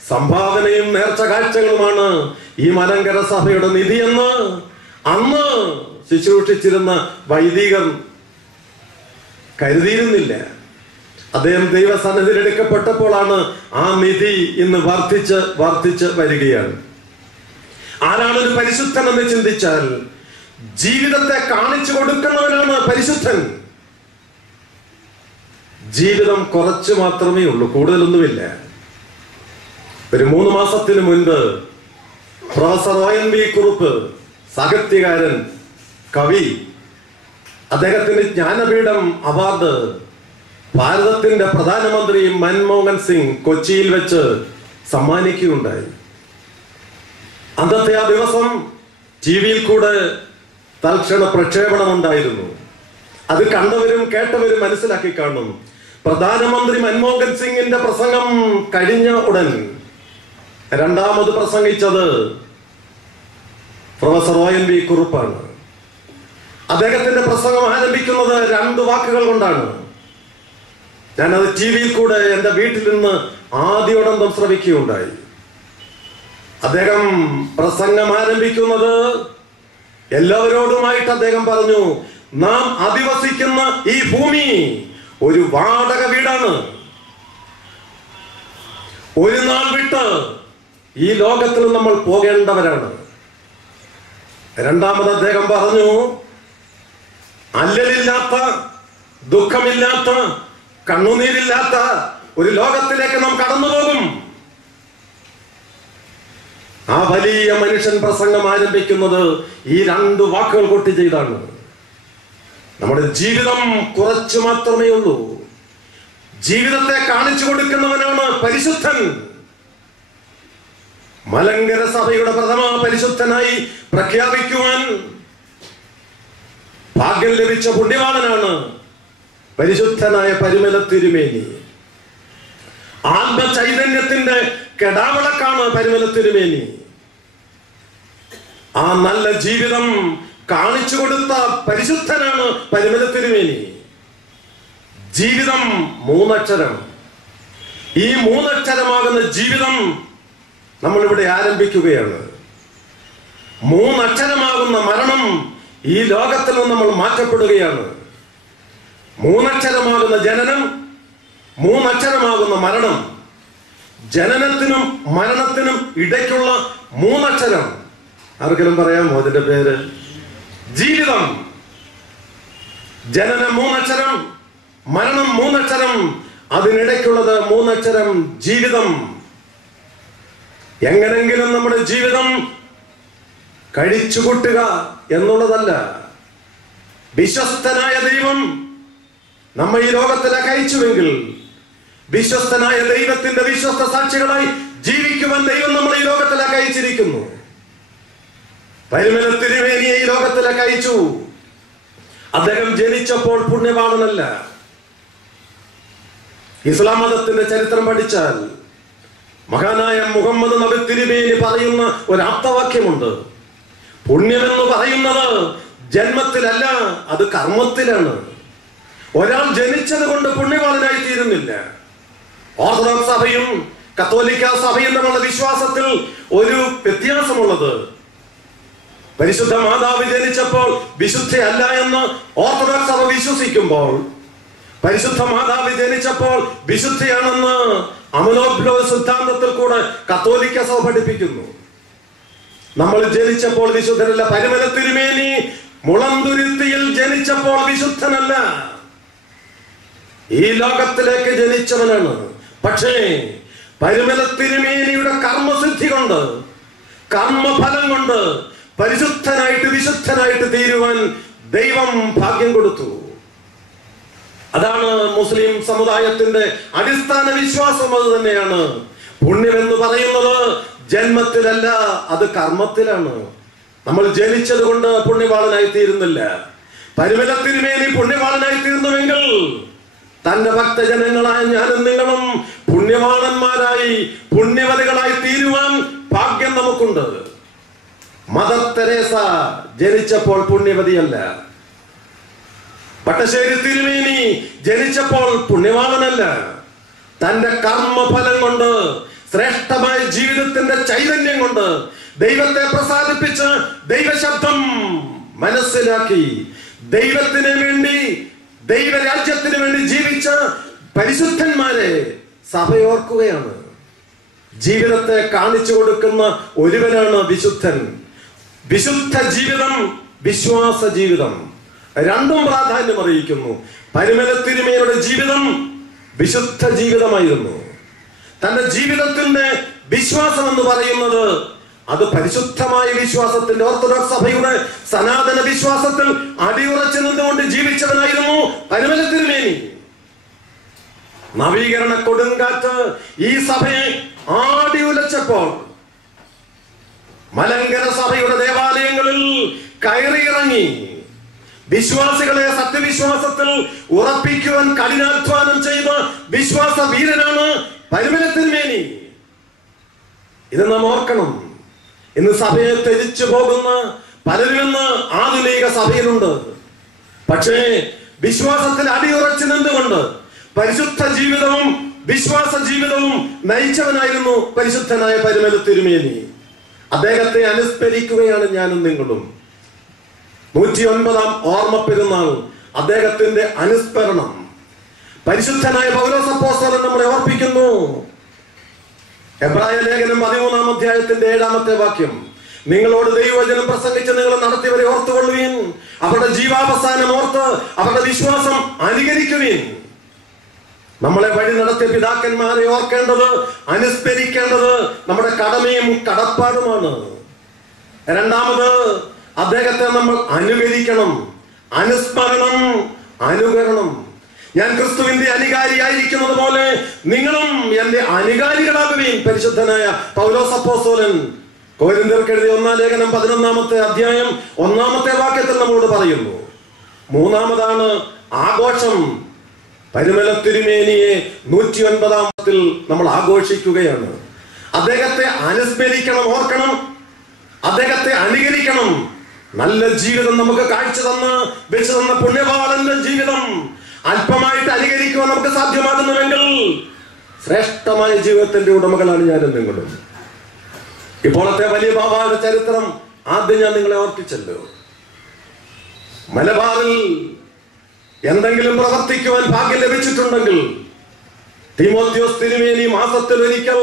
സംഭാവനയും നേർച്ച കാഴ്ചകളുമാണ് ഈ മലങ്കര സഭയുടെ നിധിയെന്ന് അന്ന് ശുശ്രൂഷിച്ചിരുന്ന വൈദികർ കരുതിയിരുന്നില്ല. അദ്ദേഹം ദൈവസന്നിധിയിൽ എടുക്കപ്പെട്ടപ്പോഴാണ് ആ നിധി ഇന്ന് വർദ്ധിച്ച് വരികയാണ്. ആരാണ് ഒരു പരിശുദ്ധൻ എന്ന് ചിന്തിച്ചാൽ ജീവിതത്തെ കാണിച്ചു കൊടുക്കുന്നവനാണ് പരിശുദ്ധൻ. ജീവിതം കുറച്ച് മാത്രമേ ഉള്ളൂ, കൂടുതലൊന്നുമില്ല. ഒരു 3 മാസത്തിന് മുൻപ് പ്രൊഫസർ ONV കുറുപ്പ്, സാഹിത്യകാരൻ, കവി, അദ്ദേഹത്തിന് ജ്ഞാനപീഠം അവാർഡ് ഭാരതത്തിന്റെ പ്രധാനമന്ത്രി മൻമോഹൻ സിംഗ് കൊച്ചിയിൽ വെച്ച് സമ്മാനിക്കുകയുണ്ടായി. അന്നത്തെ ആ ദിവസം TV-യിൽ കൂടെ തൽക്ഷണ പ്രക്ഷേപണം ഉണ്ടായിരുന്നു. അത് കണ്ടവരും കേട്ടവരും മനസ്സിലാക്കി കാണും. പ്രധാനമന്ത്രി മൻമോഹൻ സിംഗിന്റെ പ്രസംഗം കഴിഞ്ഞ ഉടൻ രണ്ടാമത് പ്രസംഗിച്ചത് പ്രൊഫസർ ONV കുറുപ്പാണ്. അദ്ദേഹത്തിന്റെ പ്രസംഗം ആരംഭിക്കുന്നത് 2 വാക്കുകൾ കൊണ്ടാണ്. ഞാനത് TV-യിൽ കൂടെ എന്റെ വീട്ടിൽ നിന്ന് ആദ്യോടന്തം ശ്രവിക്കുകയുണ്ടായി. അദ്ദേഹം പ്രസംഗം ആരംഭിക്കുന്നത് എല്ലാവരോടുമായിട്ട് അദ്ദേഹം പറഞ്ഞു, നാം അധിവസിക്കുന്ന ഈ ഭൂമി ഒരു വാടക വീടാണ്. ഒരു നാൾ വിട്ട് ഈ ലോകത്തിൽ നമ്മൾ പോകേണ്ടവരാണ്. രണ്ടാമത് അദ്ദേഹം പറഞ്ഞു, അല്ലലില്ലാത്ത, ദുഃഖമില്ലാത്ത, കണ്ണുനീരില്ലാത്ത ഒരു ലോകത്തിലേക്ക് നാം കടന്നു പോകും. ആ വലിയ മനുഷ്യൻ പ്രസംഗം ആരംഭിക്കുന്നത് ഈ 2 വാക്കുകൾ കൊട്ടി ചെയ്താണ്. നമ്മുടെ ജീവിതം കുറച്ചു മാത്രമേ ഉള്ളൂ. ജീവിതത്തെ കാണിച്ചു കൊടുക്കുന്നവനാണ് പരിശുദ്ധൻ. മലങ്കര സഭയുടെ പ്രഥമ പരിശുദ്ധനായി പ്രഖ്യാപിക്കുവാൻ ഭാഗ്യം ലഭിച്ച പുണ്യവാളനാണ് പരിശുദ്ധനായ പരിമല തിരുമേനി. ആത്മചൈതന്യത്തിന്റെ കെടാവിളക്കാണ് പരിമല തിരുമേനി. ആ നല്ല ജീവിതം കാണിച്ചു കൊടുത്ത പരിശുദ്ധനാണ് പരിമല തിരുമേനി. ജീവിതം 3 അക്ഷരം. ഈ 3 അക്ഷരമാകുന്ന ജീവിതം നമ്മളിവിടെ ആരംഭിക്കുകയാണ്. 3 അക്ഷരമാകുന്ന മരണം ഈ ലോകത്തിൽ നിന്ന് നമ്മൾ മാറ്റപ്പെടുകയാണ്. 3 അക്ഷരമാകുന്ന ജനനം, 3 അക്ഷരമാകുന്ന മരണം. ജനനത്തിനും മരണത്തിനും ഇടയ്ക്കുള്ള 3 അക്ഷരം ആർക്കെങ്കിലും പറയാമോ? അതിന്റെ പേര് ജീവിതം. ജനനം 3 അക്ഷരം, മരണം 3 അക്ഷരം, അതിനിടയ്ക്കുള്ളത് 3 അക്ഷരം ജീവിതം. എങ്ങനെങ്കിലും നമ്മുടെ ജീവിതം കഴിച്ചുകൂട്ടുക എന്നുള്ളതല്ല. വിശ്വസ്തനായ ദൈവം നമ്മെ ഈ ലോകത്തിലേക്ക് അയച്ചുവെങ്കിൽ വിശ്വസ്തനായ ദൈവത്തിന്റെ വിശ്വസ്ത സാക്ഷികളായി ജീവിക്കുവാൻ ദൈവം നമ്മളെ ഈ ലോകത്തിലേക്ക് അയച്ചിരിക്കുന്നു. പരിമല തിരുമേനിയെ ഈ ലോകത്തിലേക്ക് അയച്ചു. അദ്ദേഹം ജനിച്ചപ്പോൾ പുണ്യവാളനല്ല. ഇസ്ലാം മതത്തിന്റെ ചരിത്രം പഠിച്ചാൽ മഹാനായ മുഹമ്മദ് നബി തിരുമേനി പറയുന്ന ഒരു ആപ്തവാക്യമുണ്ട്. പുണ്യമെന്ന് പറയുന്നത് ജന്മത്തിലല്ല, അത് കർമ്മത്തിലാണ്. ഒരാൾ ജനിച്ചത് കൊണ്ട് പുണ്യവാളനായി തീരുന്നില്ല. ഓർത്തഡോക്സ് സഭയും കത്തോലിക്ക സഭയും തമ്മിലുള്ള വിശ്വാസത്തിൽ ഒരു വ്യത്യാസമുള്ളത്, പരിശുദ്ധ മാതാവ് ജനിച്ചപ്പോൾ വിശുദ്ധയല്ല എന്ന് ഓർത്തഡോക്സ് സഭ വിശ്വസിക്കുമ്പോൾ, പരിശുദ്ധ മാതാവ് ജനിച്ചപ്പോൾ വിശുദ്ധയാണെന്ന് അമലോബ്ലോ സിദ്ധാന്തത്തിൽ കൂടെ കത്തോലിക്ക സഭ പഠിപ്പിക്കുന്നു. നമ്മൾ ജനിച്ചപ്പോൾ വിശുദ്ധനല്ല. പരിമല തിരുമേനി മുളന്തുരുത്തിയിൽ ജനിച്ചപ്പോൾ വിശുദ്ധനല്ല, ഈ ലോകത്തിലേക്ക് ജനിച്ചവനാണ്. പക്ഷേ പരിമല തിരുമേനിയുടെ കർമ്മസിദ്ധി കൊണ്ട്, കർമ്മഫലം കൊണ്ട് പരിശുദ്ധനായിട്ട് വിശുദ്ധനായിട്ട് തീരുവാൻ ദൈവം ഭാഗ്യം കൊടുത്തു. അതാണ് മുസ്ലിം സമുദായത്തിന്റെ അടിസ്ഥാന വിശ്വാസം. അത് തന്നെയാണ് പുണ്യമെന്ന് പറയുന്നത്. ജന്മത്തിലല്ല, അത് കർമ്മത്തിലാണ്. നമ്മൾ ജനിച്ചത് കൊണ്ട് പുണ്യവാളനായി തീരുന്നില്ല. പരിമല തിരുമേനി പുണ്യവാളനായി തീർന്നുവെങ്കിൽ തന്റെ ഭക്തജനങ്ങളായ ഞാനും നിങ്ങളും പുണ്യവാളന്മാരായി പുണ്യവതികളായി തീരുവാൻ ഭാഗ്യം നമുക്കുണ്ട്. മദർ തെരേസ ജനിച്ചപ്പോൾ പുണ്യവതിയല്ല. പട്ടശ്ശേരി തിരുമേനി ജനിച്ചപ്പോൾ പുണ്യവാളനല്ല. തന്റെ കർമ്മഫലം കൊണ്ട്, ശ്രേഷ്ഠമായ ജീവിതത്തിന്റെ ചൈതന്യം കൊണ്ട് ദൈവത്തെ പ്രസാദിപ്പിച്ച് ദൈവശബ്ദം മനസ്സിലാക്കി ദൈവത്തിന് വേണ്ടി, ദൈവരാജ്യത്തിന് വേണ്ടി ജീവിച്ച പരിശുദ്ധന്മാരെ സഭയോർക്കുകയാണ്. ജീവിതത്തെ കാണിച്ചു കൊടുക്കുന്ന ഒരുവനാണ് വിശുദ്ധൻ. വിശുദ്ധ ജീവിതം, വിശ്വാസ ജീവിതം രണ്ടും പ്രാധാന്യം അറിയിക്കുന്നു. പരിമല തിരുമേനിയുടെ ജീവിതം വിശുദ്ധ ജീവിതമായിരുന്നു. തന്റെ ജീവിതത്തിന്റെ വിശ്വാസം എന്ന് പറയുന്നത് അത് പരിശുദ്ധമായ വിശ്വാസത്തിന്റെ, ഓർത്തഡോക്സ് സഭയുടെ സനാതന വിശ്വാസത്തിൽ അടിയുറച്ചു നിന്നുകൊണ്ട് ജീവിച്ചവനായിരുന്നു പരിമല തിരുമേനി. നവീകരണ കൊടുങ്കാറ്റ് ഈ സഭയെ ആടി ഉലച്ചപ്പോൾ മലങ്കര സഭയുടെ ദേവാലയങ്ങളിൽ കയറിയിറങ്ങി വിശ്വാസികളെ സത്യവിശ്വാസത്തിൽ ഉറപ്പിക്കുവാൻ കഠിനാധ്വാനം ചെയ്ത വിശ്വാസ വീരനാണ് പരിമല തിരുമേനി. ഇത് നാം ഓർക്കണം. ഇന്ന് സഭയെ ത്യജിച്ചു പോകുന്ന പലരും ഇന്ന് ആധുനിക സഭയിലുണ്ട്. പക്ഷേ വിശ്വാസത്തിൽ അടിയുറച്ചു നിന്നുകൊണ്ട് പരിശുദ്ധ ജീവിതവും വിശ്വാസ ജീവിതവും നയിച്ചവനായിരുന്നു പരിശുദ്ധനായ പരിമല തിരുമേനി. അദ്ദേഹത്തെ അനുസ്മരിക്കുകയാണ് ഞാനും നിങ്ങളും. 109-ാം ഓർമ്മ പെരുന്നാൾ അദ്ദേഹത്തിന്റെ അനുസ്മരണം. പരിശുദ്ധനായ പൗലോസ് അപ്പോസ്തലൻ നമ്മളെ ഓർപ്പിക്കുന്നു. എബ്രായ ലേഖനം 13-ാം അധ്യായത്തിന്റെ 7-ാമത്തെ വാക്യം, നിങ്ങളോട് ദൈവവചനം പ്രസംഗിച്ച് നിങ്ങൾ നടത്തിയവരെ ഓർത്തുകൊള്ളുവീൻ, അവരുടെ ജീവാവസാനം ഓർത്ത് അവരുടെ വിശ്വാസം അനുകരിക്കുവീൻ. നമ്മളെ വഴി നടത്തിയ പിതാക്കന്മാരെ ഓർക്കേണ്ടത്, അനുസ്മരിക്കേണ്ടത് നമ്മുടെ കടമയും കടപ്പാടുമാണ്. രണ്ടാമത്, അദ്ദേഹത്തെ നമ്മൾ അനുകരിക്കണം. അനുസ്മരണം, അനുകരണം. ഞാൻ ക്രിസ്തുവിന്റെ അനുകാരിയായിരിക്കുന്നത് പോലെ നിങ്ങളും എന്റെ അനുകാരികളാകുകയും. പരിശുദ്ധനായ പൗലോസ് അപ്പോസ്തലൻ കൊരിന്ത്യർക്ക് എഴുതിയ 1-ാം ലേഖനം 11-ാമത്തെ അധ്യായം 1-ാമത്തെ വാക്യത്തിൽ നമ്മളോട് പറയുന്നു. മൂന്നാമതാണ് ആഘോഷം. പരിമല തിരുമേനിയെ 109-ാമത്തിൽ നമ്മൾ ആഘോഷിക്കുകയാണ്. അദ്ദേഹത്തെ അനുസ്മരിക്കണം, ഓർക്കണം, അദ്ദേഹത്തെ അനുകരിക്കണം. നല്ല ജീവിതം നമുക്ക് കാഴ്ച വെച്ച് തന്ന പുണ്യവാളന്റെ ജീവിതം അല്പമായിട്ട് അനുകരിക്കുവാൻ നമുക്ക് സാധ്യമാകുന്നുവെങ്കിൽ ശ്രേഷ്ഠമായ ജീവിതത്തിന്റെ ഉടമകളാണ് ഞാനും നിങ്ങളും. ഇപ്പോഴത്തെ വലിയ ബാബായുടെ ചരിത്രം ആദ്യം ഞാൻ നിങ്ങളെ ഓർപ്പിച്ചല്ലോ. മലബാറിൽ എന്തെങ്കിലും പ്രവർത്തിക്കുവാൻ ഭാഗ്യം ലഭിച്ചിട്ടുണ്ടെങ്കിൽ തീമോത്തിയോസ് തിരുമേനി മാസത്തിൽ ഒരിക്കൽ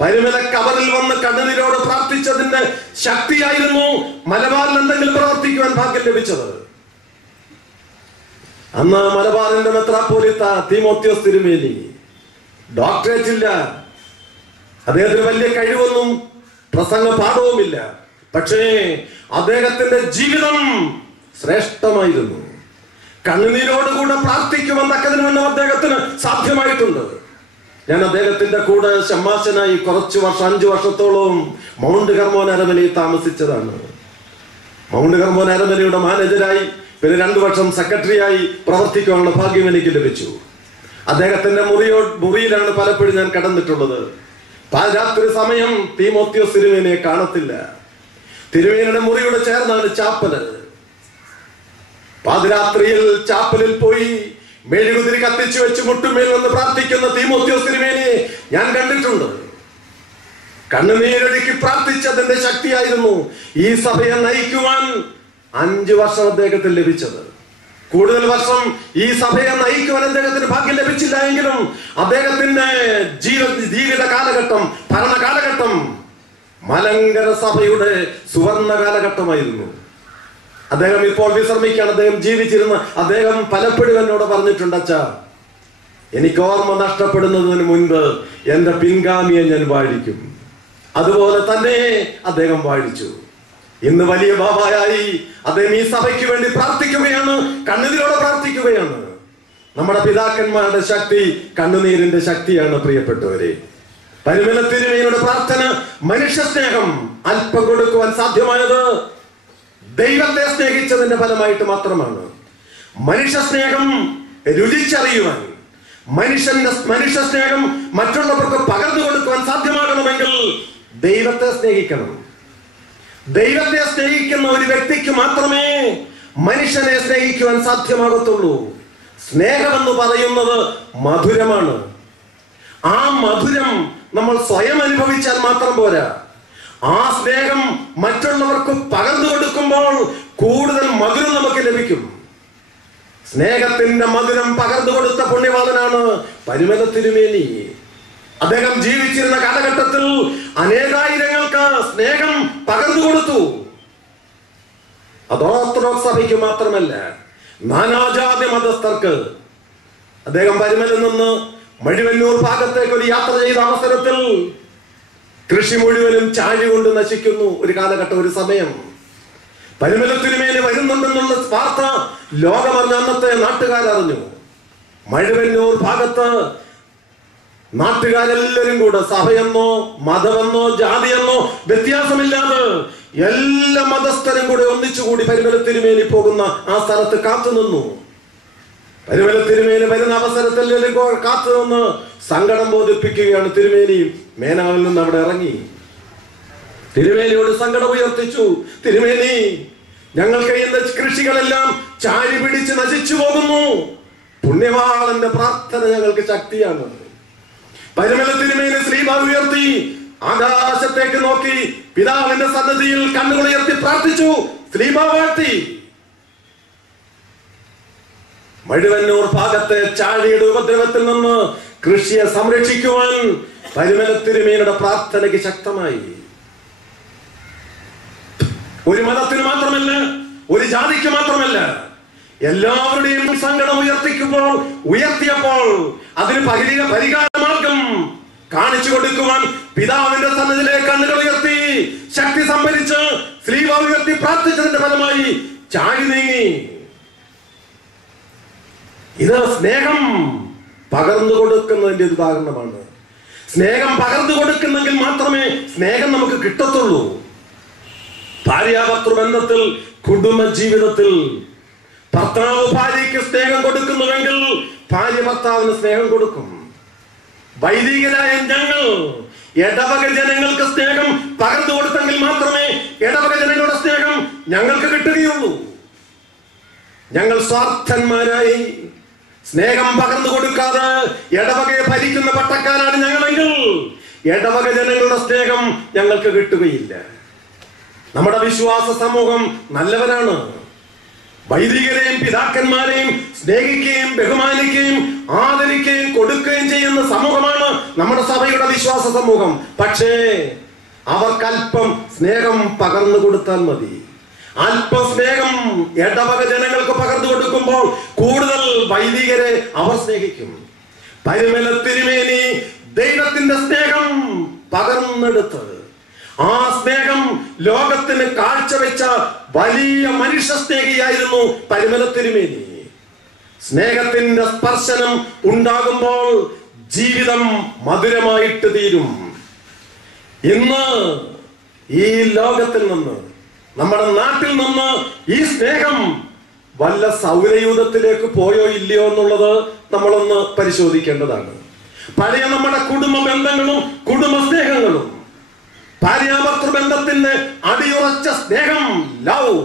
പരിമല കബറിൽ വന്ന് കണ്ണുനീരോട് പ്രാർത്ഥിച്ചതിന്റെ ശക്തിയായിരുന്നു മലബാറിൽ എന്തെങ്കിലും പ്രവർത്തിക്കുവാൻ ഭാഗ്യം ലഭിച്ചത്. അന്ന് മലബാറിന്റെ മെത്രാപ്പോലീത്ത തീമോത്തിയോസ് തിരുമേനി ഡോക്ടറേറ്റ് ഇല്ല, അദ്ദേഹത്തിന് വലിയ കഴിവൊന്നും പ്രസംഗ പാഠവുമില്ല. പക്ഷേ അദ്ദേഹത്തിന്റെ ജീവിതം ശ്രേഷ്ഠമായിരുന്നു. കണ്ണുനീരോടുകൂടെ പ്രാർത്ഥിക്കുമെന്നൊക്കെ അദ്ദേഹത്തിന് സാധ്യമായിട്ടുണ്ട്. ഞാൻ അദ്ദേഹത്തിന്റെ കൂടെ ഷമ്മാശനായി കുറച്ചു വർഷം, 5 വർഷത്തോളം മൗണ്ട് ഹെർമോൻ അരമനയിൽ താമസിച്ചതാണ്. മൗണ്ട് ഹെർമോൻ അരമനയുടെ മാനേജരായി, പിന്നെ 2 വർഷം സെക്രട്ടറിയായി പ്രവർത്തിക്കാനുള്ള ഭാഗ്യം എനിക്ക് ലഭിച്ചു. അദ്ദേഹത്തിന്റെ മുറിയിലാണ് പലപ്പോഴും ഞാൻ കടന്നിട്ടുള്ളത്. പാതിരാത്രി സമയം തീമോത്തിയോസ് തിരുമേനിയെ കാണത്തില്ല. തിരുമേനിയുടെ മുറിയോട് ചേർന്നാണ് ചാപ്പല്. പാതിരാത്രിയിൽ ചാപ്പലിൽ പോയി മെഴുകുതിരി കത്തിച്ചു വെച്ച് മുട്ടുമേൽ വന്ന് പ്രാർത്ഥിക്കുന്ന തീമോത്തിയോസ് തിരുമേനിയെ ഞാൻ കണ്ടിട്ടുണ്ട്. കണ്ണുനീരൊഴുക്കി പ്രാർത്ഥിച്ചതിന്റെ ശക്തിയായിരുന്നു ഈ സഭയെ നയിക്കുവാൻ 5 വർഷം അദ്ദേഹത്തിന് ലഭിച്ചത്. കൂടുതൽ വർഷം ഈ സഭയെ നയിക്കുവാൻ അദ്ദേഹത്തിന് ഭാഗ്യം ലഭിച്ചില്ല എങ്കിലും അദ്ദേഹത്തിന്റെ ജീവിത കാലഘട്ടം, ഭരണ കാലഘട്ടം മലങ്കര സഭയുടെ സുവർണ കാലഘട്ടമായിരുന്നു. അദ്ദേഹം ഇപ്പോൾ വിശ്രമിക്കാൻ അദ്ദേഹം ജീവിച്ചിരുന്ന അദ്ദേഹം പലപ്പോഴും എന്നോട് പറഞ്ഞിട്ടുണ്ട്, അച്ഛാ, എനിക്ക് ഓർമ്മ നഷ്ടപ്പെടുന്നതിന് മുൻപ് എന്റെ പിൻഗാമിയെ ഞാൻ വാഴിക്കും. അതുപോലെ തന്നെ അദ്ദേഹം വാഴിച്ചു. ഇന്ന് വലിയ ബാബായായി അദ്ദേഹം ഈ സഭയ്ക്ക് വേണ്ടി പ്രാർത്ഥിക്കുകയാണ്, കണ്ണുനീരോടെ പ്രാർത്ഥിക്കുകയാണ്. നമ്മുടെ പിതാക്കന്മാരുടെ ശക്തി കണ്ണുനീരിന്റെ ശക്തിയാണ്. പ്രിയപ്പെട്ടവരെ, പരിമല തിരുമേനിയുടെ പ്രാർത്ഥന, മനുഷ്യ സ്നേഹം അല്പം കൊടുക്കുവാൻ സാധ്യമായത് ദൈവത്തെ സ്നേഹിച്ചതിന്റെ ഫലമായിട്ട് മാത്രമാണ്. മനുഷ്യ സ്നേഹം രുചിച്ചറിയുവാൻ, മനുഷ്യ സ്നേഹം മറ്റുള്ളവർക്ക് പകർന്നു കൊടുക്കുവാൻ സാധ്യമാകണമെങ്കിൽ ദൈവത്തെ സ്നേഹിക്കണം. ദൈവത്തെ സ്നേഹിക്കുന്ന ഒരു വ്യക്തിക്ക് മാത്രമേ മനുഷ്യനെ സ്നേഹിക്കുവാൻ സാധ്യമാകത്തുള്ളൂ. സ്നേഹമെന്ന് പറയുന്നത് മധുരമാണ്. ആ മധുരം നമ്മൾ സ്വയം അനുഭവിച്ചാൽ മാത്രം പോരാ. ആ സ്നേഹം മറ്റുള്ളവർക്ക് പകർന്നു കൊടുക്കുമ്പോൾ കൂടുതൽ മധുരം നമുക്ക് ലഭിക്കും. സ്നേഹത്തിന്റെ മധുരം പകർന്നു കൊടുത്ത പുണ്യവാളനാണ് പരിമല തിരുമേനി. അദ്ദേഹം ജീവിച്ചിരുന്ന കാലഘട്ടത്തിൽ അനേകായിരങ്ങൾക്ക് സ്നേഹം പകർന്നു കൊടുത്തു. അത് ഓർത്തഡോക്സ് സഭയ്ക്ക് മാത്രമല്ല, നാനാജാതി മതസ്ഥർക്ക്. അദ്ദേഹം പരിമലിൽ നിന്ന് മഴുവന്നൂർ ഭാഗത്തേക്ക് ഒരു യാത്ര ചെയ്ത അവസരത്തിൽ കൃഷി മുഴുവനും ചാഴി കൊണ്ട് നശിക്കുന്നു. ഒരു കാലഘട്ടം, ഒരു സമയം പരിമല തിരുമേനി വരുന്നുണ്ടെന്നുള്ള വാർത്ത ലോകമറിഞ്ഞ അന്നത്തെ നാട്ടുകാരറിഞ്ഞു. മഴുവന്നൂർ ഭാഗത്ത് നാട്ടുകാരെല്ലാവരും കൂടെ സഭയെന്നോ മതമെന്നോ ജാതിയെന്നോ വ്യത്യാസമില്ലാതെ എല്ലാ മതസ്ഥരും കൂടെ ഒന്നിച്ചുകൂടി പരിമല തിരുമേനി പോകുന്ന ആ സ്ഥലത്ത് കാത്തുനിന്നു. പരിമല തിരുമേനി വരുന്ന അവസരത്തിൽ കാത്തുനിന്ന് സങ്കടം ബോധിപ്പിക്കുകയാണ്. തിരുമേനി മേനാവിൽ നിന്ന് അവിടെ ഇറങ്ങി തിരുമേനിയോട് സങ്കടം ഉയർത്തിച്ചു. തിരുമേനി, ഞങ്ങൾക്ക് ഇന്ന് കൃഷികളെല്ലാം ചാരി പിടിച്ച് നശിച്ചു പോകുന്നു. പുണ്യവാളന്റെ പ്രാർത്ഥന ഞങ്ങൾക്ക് ശക്തിയാണ്. പരിമല തിരുമേനി ശ്രീബാ ഉയർത്തി ആകാശത്തേക്ക് നോക്കി പിതാവിന്റെ സന്നദ്ധിയിൽ കണ്ണുകൾ ഉയർത്തി പ്രാർത്ഥിച്ചു. ശ്രീബാ വാഴ്ത്തി. മഴുവന്നൂർ ഭാഗത്തെ ചാഴിയുടെ ഉപദ്രവത്തിൽ നിന്ന് കൃഷിയെ സംരക്ഷിക്കുവാൻ പരിമല തിരുമേനിയുടെ പ്രാർത്ഥനയ്ക്ക് ശക്തമായി. ഒരു മതത്തിന് മാത്രമല്ല, ഒരു ജാതിക്ക് മാത്രമല്ല, എല്ലാവരുടെയും സങ്കടം ഉയർത്തിയപ്പോൾ അതിന് പരിഹാര മാർഗം കാണിച്ചു കൊടുക്കുവാൻ പിതാവിന്റെ സന്നിധിയിലേക്ക് കണ്ണുകൾ ഉയർത്തി ശക്തി സംഭരിച്ച് ശ്രീബാ ഉയർത്തി പ്രാർത്ഥിച്ചതിന്റെ ഫലമായി ചാഴി നീങ്ങി. ഇത് സ്നേഹം പകർന്നു കൊടുക്കുന്നതിന്റെ ഒരു ഉദാഹരണമാണ്. സ്നേഹം പകർന്നു കൊടുക്കുന്നെങ്കിൽ മാത്രമേ സ്നേഹം നമുക്ക് കിട്ടത്തുള്ളൂ. ഭാര്യാഭർത്തൃ ബന്ധത്തിൽ, കുടുംബ ജീവിതത്തിൽ ഭർത്താവ് ഭാര്യയ്ക്ക് സ്നേഹം കൊടുക്കുന്നുവെങ്കിൽ ഭാര്യ ഭർത്താവിന് സ്നേഹം കൊടുക്കും. വൈദികരായ ഞങ്ങൾ ഇടവക ജനങ്ങൾക്ക് സ്നേഹം പകർന്നു കൊടുത്തെങ്കിൽ മാത്രമേ ഇടവക ജനങ്ങളുടെ സ്നേഹം ഞങ്ങൾക്ക് കിട്ടുകയുള്ളൂ. ഞങ്ങൾ സ്വാർത്ഥന്മാരായി സ്നേഹം പകർന്നു കൊടുക്കാതെ ഇടവകയെ ഭരിക്കുന്ന പട്ടക്കാരാണ് ഞങ്ങളെങ്കിൽ ഇടവക ജനങ്ങളുടെ സ്നേഹം ഞങ്ങൾക്ക് കിട്ടുകയില്ല. നമ്മുടെ വിശ്വാസ സമൂഹം നല്ലവരാണ്. വൈദികരെയും പിതാക്കന്മാരെയും സ്നേഹിക്കുകയും ബഹുമാനിക്കുകയും ആദരിക്കുകയും കൊടുക്കുകയും ചെയ്യുന്ന സമൂഹമാണ് നമ്മുടെ സഭയുടെ വിശ്വാസ സമൂഹം. പക്ഷേ അവർക്കല്പം സ്നേഹം പകർന്നു കൊടുത്താൽ മതി. അല്പം സ്നേഹം ഇടവക ജനങ്ങൾക്ക് പകർന്നു കൊടുക്കുമ്പോൾ കൂടുതൽ വൈദികരെ അവർ സ്നേഹിക്കും. പരിമല തിരുമേനി ദൈവത്തിന്റെ സ്നേഹം പകർന്നെടുത്ത് ആ സ്നേഹം ലോകത്തിന് കാഴ്ചവെച്ച വലിയ മനുഷ്യ സ്നേഹിയായിരുന്നു പരിമല തിരുമേനി. സ്നേഹത്തിന്റെ സ്പർശനം ഉണ്ടാകുമ്പോൾ ജീവിതം മധുരമായിട്ട് തീരും. ഇന്ന് ഈ ലോകത്തിൽ നിന്ന്, നമ്മുടെ നാട്ടിൽ നിന്ന് ഈ സ്നേഹം വല്ല സൗരയൂഥത്തിലേക്ക് പോയോ ഇല്ലയോ എന്നുള്ളത് നമ്മളൊന്ന് പരിശോധിക്കേണ്ടതാണ്. പഴയ നമ്മുടെ കുടുംബ ബന്ധങ്ങളും കുടുംബ സ്നേഹങ്ങളും, ഭാര്യാഭർത്തൃ ബന്ധത്തിന്റെ അടിയുറച്ച സ്നേഹം, ലവ്,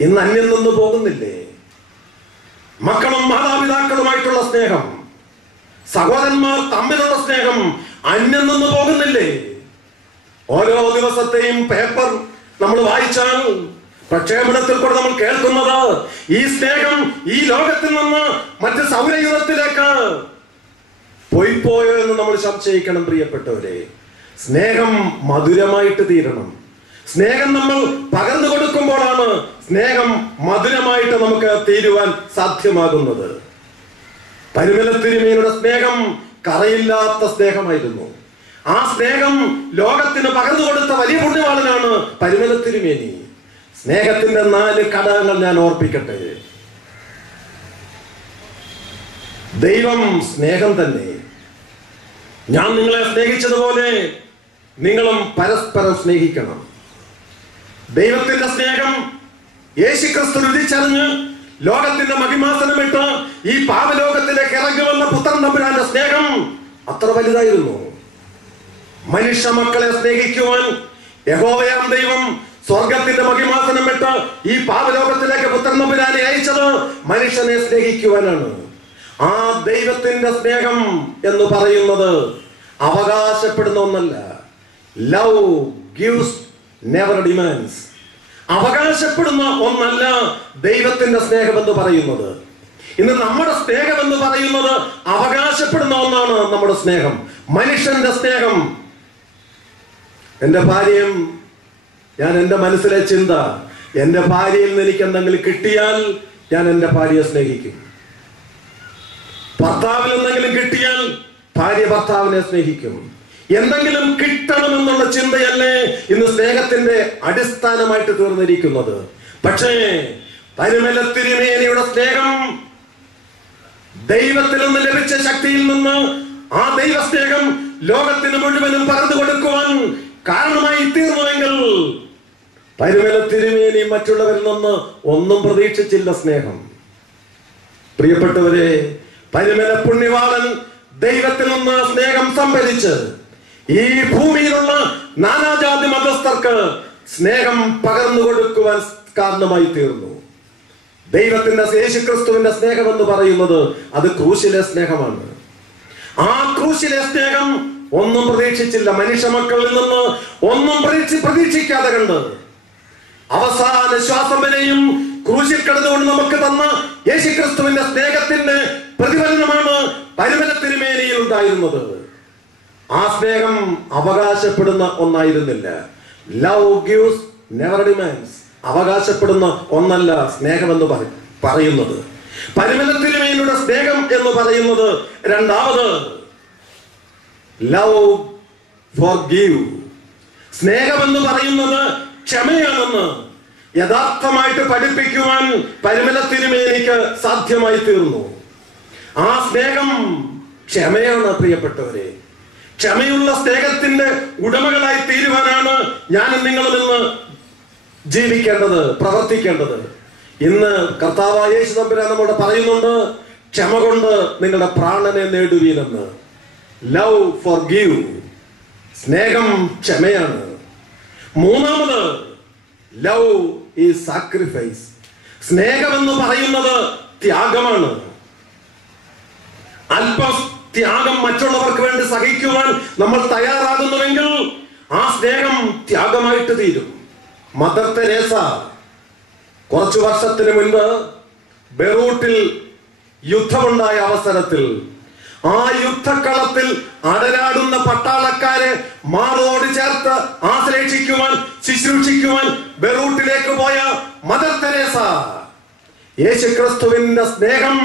ഇന്ന് അന്യം നിന്ന് പോകുന്നില്ലേ? മക്കളും മാതാപിതാക്കളുമായിട്ടുള്ള സ്നേഹം, സഹോദരന്മാർ തമ്മിലുള്ള സ്നേഹം അന്യം നിന്ന് പോകുന്നില്ലേ? ഓരോ ദിവസത്തെയും പേപ്പർ നമ്മൾ വായിച്ചാൽ പ്രക്ഷേപണത്തിൽ കൂടെ നമ്മൾ കേൾക്കുന്നത് ഈ സ്നേഹം ഈ ലോകത്തിൽ നിന്ന് മറ്റ് സൗരയൂഥത്തിലേക്ക് പോയോ എന്ന് നമ്മൾ സംശയിക്കണം. പ്രിയപ്പെട്ടവരെ, സ്നേഹം മധുരമായിട്ട് തീരണം. സ്നേഹം നമ്മൾ പകർന്നു കൊടുക്കുമ്പോഴാണ് സ്നേഹം മധുരമായിട്ട് നമുക്ക് തീരുവാൻ സാധ്യമാകുന്നത്. പരിമല തിരുമേനിയുടെ സ്നേഹം കറയില്ലാത്ത സ്നേഹമായിരുന്നു. ആ സ്നേഹം ലോകത്തിന് പകർന്നു കൊടുത്ത വലിയ പുണ്യവാളനാണ് പരിമല തിരുമേനി. സ്നേഹത്തിന്റെ 4 ഘടകങ്ങൾ ഞാൻ ഓർപ്പിക്കട്ടെ. ദൈവം സ്നേഹം തന്നെ. ഞാൻ നിങ്ങളെ സ്നേഹിച്ചതുപോലെ നിങ്ങളും പരസ്പരം സ്നേഹിക്കണം. ദൈവത്തിന്റെ സ്നേഹം യേശുക്രിസ്തു രുചിച്ചറിഞ്ഞ് ലോകത്തിന്റെ മഹിമാസനമിട്ട് ഈ പാപലോകത്തിലേക്ക് ഇറങ്ങി വന്ന പുത്രൻ തമ്പുരാന്റെ സ്നേഹം അത്ര വലുതായിരുന്നു. മനുഷ്യ മക്കളെ സ്നേഹിക്കുവാൻ യഹോവയാം ദൈവം സ്വർഗത്തിന്റെ മഹിമാസനം വിട്ട് ഈ പാപലോകത്തിലേക്ക് പുത്രൻ തമ്പുരാനെ അയച്ചത് മനുഷ്യനെ സ്നേഹിക്കുവാനാണ്. ആ ദൈവത്തിന്റെ സ്നേഹം എന്ന് പറയുന്നത് അവകാശപ്പെടുന്ന ഒന്നല്ല. Love gives never demands. അവകാശപ്പെടുന്ന ഒന്നല്ല ദൈവത്തിന്റെ സ്നേഹം എന്ന് പറയുന്നത്. ഇന്ന് നമ്മുടെ സ്നേഹം എന്ന് പറയുന്നത് അവകാശപ്പെടുന്ന ഒന്നാണ്. നമ്മുടെ സ്നേഹം, മനുഷ്യന്റെ സ്നേഹം. എന്റെ ഭാര്യയും ഞാൻ, എൻ്റെ മനസ്സിലെ ചിന്ത, എൻ്റെ ഭാര്യയിൽ നിന്ന് എനിക്ക് എന്തെങ്കിലും കിട്ടിയാൽ ഞാൻ എൻ്റെ ഭാര്യയെ സ്നേഹിക്കും. ഭർത്താവിൽ എന്തെങ്കിലും കിട്ടിയാൽ ഭാര്യ ഭർത്താവിനെ സ്നേഹിക്കും. എന്തെങ്കിലും കിട്ടണമെന്നുള്ള ചിന്തയല്ലേ ഇന്ന് സ്നേഹത്തിന്റെ അടിസ്ഥാനമായിട്ട് തീർന്നിരിക്കുന്നത്. പക്ഷേ പരിമല തിരുമേനിയുടെ സ്നേഹം ദൈവത്തിൽ നിന്ന് ലഭിച്ച ശക്തിയിൽ നിന്ന് ആ ദൈവ സ്നേഹം ലോകത്തിന് മുഴുവനും പകർന്നു കൊടുക്കുവാൻ കാരണമായി തീർന്നുവെങ്കിൽ പരിമല തിരുമേനി മറ്റുള്ളവരിൽ നിന്ന് ഒന്നും പ്രതീക്ഷിച്ചില്ല സ്നേഹം. പ്രിയപ്പെട്ടവരെ, പരിമല പുണ്യവാളൻ ദൈവത്തിൽ നിന്ന് സ്നേഹം സംഭരിച്ച് ഈ ഭൂമിയിലുള്ള നാനാജാതി മതസ്ഥർക്ക് സ്നേഹം പകർന്നു കൊടുക്കുവാൻ കാരണമായി തീർന്നു. ദൈവത്തിന്റെ യേശുക്രിസ്തുവിന്റെ സ്നേഹം എന്ന് പറയുന്നത് അത് ക്രൂശിലെ സ്നേഹമാണ്. ആ ക്രൂശിലെ സ്നേഹം ഒന്നും പ്രതീക്ഷിച്ചില്ല. മനുഷ്യ മക്കളിൽ നിന്ന് ഒന്നും പ്രതീക്ഷിക്കാതെ കണ്ട് അവസാന ശ്വാസം വരെയും ക്രൂശിൽ കിടന്നുകൊണ്ട് നമുക്ക് തന്ന യേശുക്രിസ്തുവിന്റെ സ്നേഹത്തിന്റെ പ്രതിഫലനമാണ് പരിമല തിരുമേനിയിൽ ഉണ്ടായിരുന്നത്. ആ സ്നേഹം അവകാശപ്പെടുന്ന ഒന്നായിരുന്നില്ല. Love gives never demands. അവകാശപ്പെടുന്ന ഒന്നല്ല സ്നേഹമെന്ന് പറയുന്നത്. പരിമല തിരുമേനിയുടെ സ്നേഹം എന്ന് പറയുന്നത് രണ്ടാമത് ലവ് ഫോർഗീവ്. സ്നേഹമെന്ന് പറയുന്നത് ക്ഷമയാണെന്ന് യഥാർത്ഥമായിട്ട് പഠിപ്പിക്കുവാൻ പരിമല തിരുമേനിക്ക് സാധ്യമായി തീർന്നു. ആ സ്നേഹം ക്ഷമയാണ് പ്രിയപ്പെട്ടവരെ. ക്ഷമയുള്ള സ്നേഹത്തിന്റെ ഉടമകളായി തീരുവാനാണ് ഞാനും നിങ്ങളും ഇന്ന് ജീവിക്കേണ്ടത്, പ്രവർത്തിക്കേണ്ടത്. ഇന്ന് കർത്താവായ യേശു തമ്പുരാൻ നമ്മോട് പറയുന്നുണ്ട്, ക്ഷമ കൊണ്ട് നിങ്ങളുടെ പ്രാണനെ നേടുവീനെന്ന്. ലവ് ഫോർഗീവ്, സ്നേഹം ക്ഷമയാണ്. മൂന്നാമത് ലവ് ഈസ് സാക്രിഫൈസ്. സ്നേഹമെന്ന് പറയുന്നത് ത്യാഗമാണ്. അല്പം ത്യാഗം മറ്റുള്ളവർക്ക് വേണ്ടി സഹിക്കുവാൻ നമ്മൾ തയ്യാറാകുന്നുവെങ്കിൽ ആ സ്നേഹം ത്യാഗമായിട്ട് തീരും. മദർ തെരേസ കുറച്ചു വർഷത്തിന് മുൻപ് ബെറൂട്ടിൽ യുദ്ധമുണ്ടായ അവസരത്തിൽ ആ യുദ്ധക്കളത്തിൽ അടരാടുന്ന പട്ടാളക്കാരെ മാറോട് ചേർത്ത് ആശ്ലേഷിക്കുവാൻ, ശുശ്രൂഷിക്കുവാൻ ബെറൂട്ടിലേക്ക് പോയ മദർ തെരേസ യേശുക്രിസ്തുവിന്റെ സ്നേഹം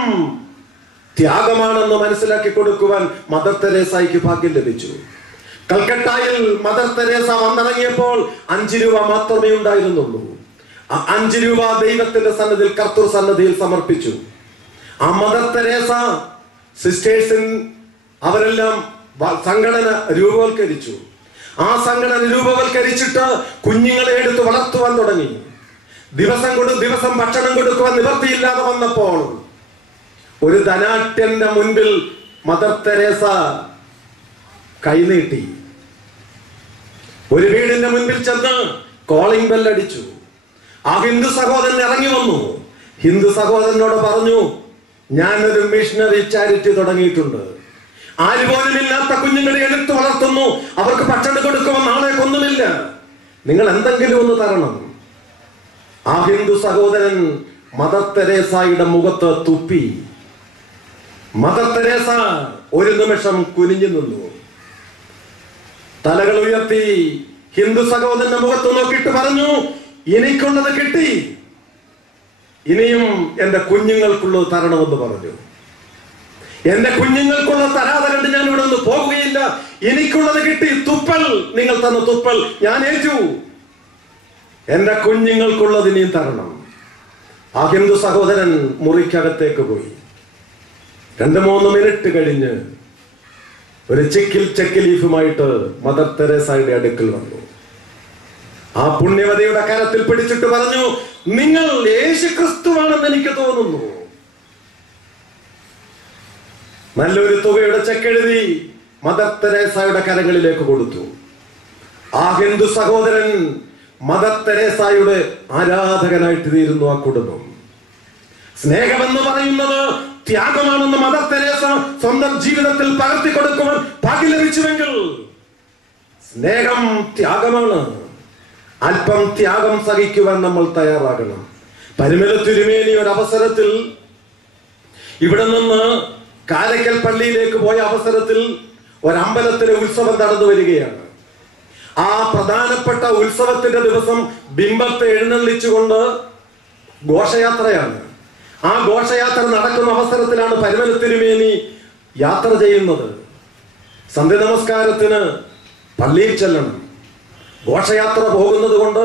ത്യാഗമാണെന്ന് മനസ്സിലാക്കി കൊടുക്കുവാൻ മദർ തെരേസയ്ക്ക് ഭാഗ്യം ലഭിച്ചു. കൽക്കട്ടയിൽ മദർ തെരേസ വന്നിറങ്ങിയപ്പോൾ 5 രൂപ മാത്രമേ ഉണ്ടായിരുന്നുള്ളൂ. ആ 5 രൂപ ദൈവത്തിന്റെ സന്നിധിയിൽ, കർത്തൃ സന്നിധിയിൽ സമർപ്പിച്ചു. ആ മദർ തെരേസ സിസ്റ്റേഴ്സിൻ അവരെല്ലാം സംഘടന രൂപവൽക്കരിച്ചു. ആ സംഘടന രൂപവൽക്കരിച്ചിട്ട് കുഞ്ഞുങ്ങളെ എടുത്ത് വളർത്തുവാൻ തുടങ്ങി. ദിവസം ഭക്ഷണം കൊടുക്കുവാൻ നിവൃത്തിയില്ലാതെ വന്നപ്പോൾ ഒരു ധനാഢ്യന്റെ മുൻപിൽ മദർ തെരേസ കൈനീട്ടി. ഒരു വീടിന്റെ മുൻപിൽ ചെന്ന് കോളിംഗ് ബെൽ അടിച്ചു. ആ ഹിന്ദു സഹോദരൻ ഇറങ്ങി വന്നു. ഹിന്ദു സഹോദരനോട് പറഞ്ഞു, ഞാനൊരു മിഷണറി ചാരിറ്റി തുടങ്ങിയിട്ടുണ്ട്. ആരുപോലും ഇല്ലാത്ത കുഞ്ഞുങ്ങളെ എടുത്തു വളർത്തുന്നു. അവർക്ക് ഭക്ഷണം കൊടുക്കുവാൻ നാളേക്കൊന്നുമില്ല. നിങ്ങൾ എന്തെങ്കിലും ഒന്ന് തരണം. ആ ഹിന്ദു സഹോദരൻ മദർ തെരേസയുടെ മുഖത്ത് തുപ്പി. മദർ തെരേസ ഒരു നിമിഷം കുനിഞ്ഞു നിന്നു. തലകൾ ഉയർത്തി ഹിന്ദു സഹോദരന്റെ മുഖത്ത് നോക്കിയിട്ട് പറഞ്ഞു, എനിക്കുള്ളത് കിട്ടി, ഇനിയും എന്റെ കുഞ്ഞുങ്ങൾക്കുള്ളത് തരണമെന്ന് പറഞ്ഞു. എന്റെ കുഞ്ഞുങ്ങൾക്കുള്ളത് തരാതെ കണ്ട് ഞാൻ ഇവിടെ നിന്ന് പോകുകയില്ല. എനിക്കുള്ളത് കിട്ടി. തുപ്പൽ, നിങ്ങൾ തന്ന തുപ്പൽ ഞാൻ ഏറ്റു. എന്റെ കുഞ്ഞുങ്ങൾക്കുള്ളത് ഇനിയും തരണം. ആ ഹിന്ദു സഹോദരൻ മുറിക്കകത്തേക്ക് പോയി. 2-3 മിനിറ്റ് കഴിഞ്ഞ് ഒരു ചെക്ക് ലീഫുമായിട്ട് മദർ തെരേസയുടെ അടുക്കൽ വന്നു. ആ പുണ്യവതിയുടെ കരത്തിൽ പിടിച്ചിട്ട് പറഞ്ഞു, നിങ്ങൾ യേശുക്രിസ്തുവാണെന്ന് എനിക്ക് തോന്നുന്നു. നല്ലൊരു തുകയുടെ ചെക്ക് എഴുതി മദർ തെരേസയുടെ കരങ്ങളിലേക്ക് കൊടുത്തു. ആ ഹിന്ദു സഹോദരൻ മദർ തെരേസയുടെ ആരാധകനായിട്ട് തീരുന്നു. ആ കുടുംബം. സ്നേഹമെന്ന് പറയുന്നത് ത്യാഗമാണെന്ന് മദർ തെരേസ സ്വന്തം ജീവിതത്തിൽ പകർത്തി കൊടുക്കുവാൻ ഭാഗ്യം ലഭിച്ചുവെങ്കിൽ സ്നേഹം ത്യാഗമാണ്. അല്പം ത്യാഗം സഹിക്കുവാൻ നമ്മൾ തയ്യാറാകണം. പരിമല തിരുമേനി ഒരു അവസരത്തിൽ ഇവിടെ നിന്ന് കാരക്കൽ പള്ളിയിലേക്ക് പോയ അവസരത്തിൽ ഒരമ്പലത്തിലെ ഉത്സവം നടന്നു വരികയാണ്. ആ പ്രധാനപ്പെട്ട ഉത്സവത്തിന്റെ ദിവസം ബിംബത്തെ എഴുന്നള്ളിച്ചുകൊണ്ട് ഘോഷയാത്രയാണ്. ആ ഘോഷയാത്ര നടക്കുന്ന അവസരത്തിലാണ് പരിമല തിരുമേനി യാത്ര ചെയ്യുന്നത്. സന്ധ്യ നമസ്കാരത്തിന് പള്ളിയിൽ ചെല്ലണം. ഘോഷയാത്ര പോകുന്നത് കൊണ്ട്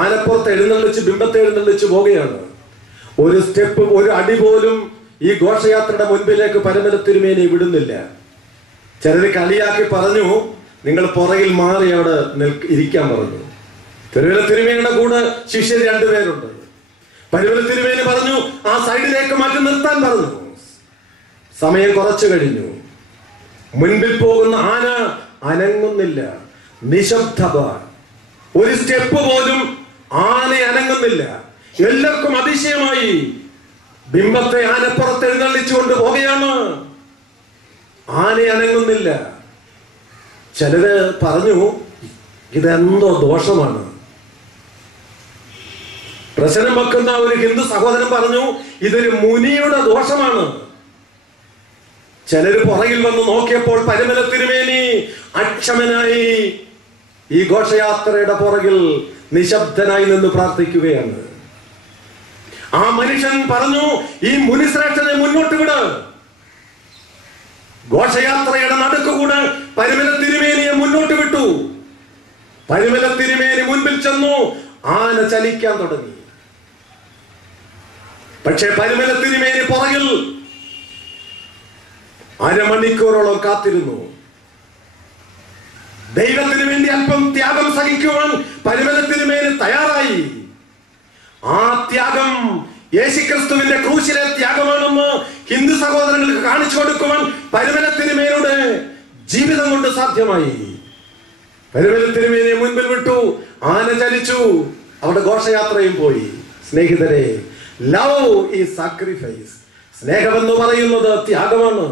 ആനപ്പുറത്ത് എഴുന്നള്ളിച്ച്, ബിംബത്തെ എഴുന്നള്ളിച്ച് പോവുകയാണ്. ഒരു സ്റ്റെപ്പ്, ഒരു അടി പോലും ഈ ഘോഷയാത്രയുടെ മുൻപിലേക്ക് പരിമല തിരുമേനി വിടുന്നില്ല. ചിലർ കളിയാക്കി പറഞ്ഞു, നിങ്ങൾ പുറകിൽ മാറി അവിടെ ഇരിക്കാൻ പറഞ്ഞു. പരിമല തിരുമേനിയുടെ കൂടെ ശിഷ്യർ 2 പേരുണ്ട്. പരിമല തിരുമേനി പറഞ്ഞു, ആ സൈഡിലേക്ക് മാറ്റി നിർത്താൻ പറഞ്ഞു. സമയം കുറച്ചു കഴിഞ്ഞു. മുൻപിൽ പോകുന്ന ആന അനങ്ങുന്നില്ല, നിശബ്ദത. ഒരു സ്റ്റെപ്പ് പോലും ആന അനങ്ങുന്നില്ല. എല്ലാവർക്കും അതിശയമായി. ബിംബത്തെ ആനപ്പുറത്ത് എഴുന്നള്ളിച്ചുകൊണ്ട് പോവുകയാണ്. ആന അനങ്ങുന്നില്ല. ചിലര് പറഞ്ഞു, ഇതെന്തോ ദോഷമാണ്. പ്രശ്നം വെക്കുന്ന ഒരു ഹിന്ദു സഹോദരൻ പറഞ്ഞു, ഇതൊരു മുനിയുടെ ദോഷമാണ്. ചിലര് പുറകിൽ വന്ന് നോക്കിയപ്പോൾ പരിമല തിരുമേനി അക്ഷമനായി ഈ ഘോഷയാത്രയുടെ പുറകിൽ നിശബ്ദനായി നിന്ന് പ്രാർത്ഥിക്കുകയാണ്. ആ മനുഷ്യൻ പറഞ്ഞു, ഈ മുനിശ്രേഷ്ഠനെ മുന്നോട്ട് വിട്. ഘോഷയാത്രയുടെ നടുക്കുകൂടെ പരിമല തിരുമേനിയെ മുന്നോട്ട് വിട്ടു. പരിമല തിരുമേനി മുൻപിൽ ചെന്നു. ആന ചലിക്കാൻ തുടങ്ങി. പക്ഷെ പരിമല തിരുമേനി പുറകിൽ അരമണിക്കൂറോളം കാത്തിരുന്നു. ദൈവത്തിന് വേണ്ടി അല്പം ത്യാഗം സഹിക്കുവാൻ പരിമല തിരുമേനി തയ്യാറായി. ആ ത്യാഗം യേശുക്രിസ്തുവിന്റെ ക്രൂശിലെ ത്യാഗമാണെന്ന് ഹിന്ദു സഹോദരങ്ങൾക്ക് കാണിച്ചു കൊടുക്കുവാൻ പരിമല തിരുമേനിയുടെ ജീവിതം കൊണ്ട് സാധ്യമായി. പരിമല തിരുമേനിയെ മുൻപിൽ വിട്ടു. ആന ചലിച്ചു. അവിടെ ഘോഷയാത്രയും പോയി. സ്നേഹിതരെ, ലവ് ഈസ് സാക്രിഫൈസ്. സ്നേഹമെന്ന് പറയുന്നത് ത്യാഗമാണ്.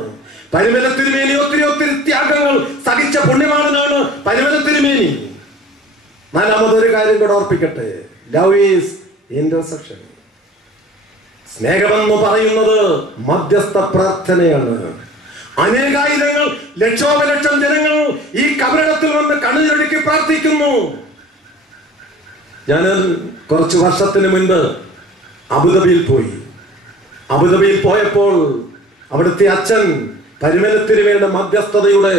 പരിമല തിരുമേനി ഒത്തിരി ത്യാഗങ്ങൾ സഹിച്ച പുണ്യവാളനാണ് പരിമല തിരുമേനി. നാലാമതൊരു കാര്യം കൂടെ ഓർപ്പിക്കട്ടെ. Love is intercession. സ്നേഹമെന്ന് പറയുന്നത് മധ്യസ്ഥ പ്രാർത്ഥനയാണ്. അനേകായിരങ്ങൾ, ലക്ഷോപലക്ഷം ജനങ്ങൾ ഈ കബറിടത്തിൽ വന്ന് കണ്ണുനീരൊഴുക്കി പ്രാർത്ഥിക്കുന്നു. ഞാൻ കുറച്ച് വർഷത്തിന് മുൻപ് അബുദാബിയിൽ പോയി. അബുദാബിയിൽ പോയപ്പോൾ അവിടുത്തെ അച്ഛൻ പരിമല തിരുമേനിയുടെ മധ്യസ്ഥതയുടെ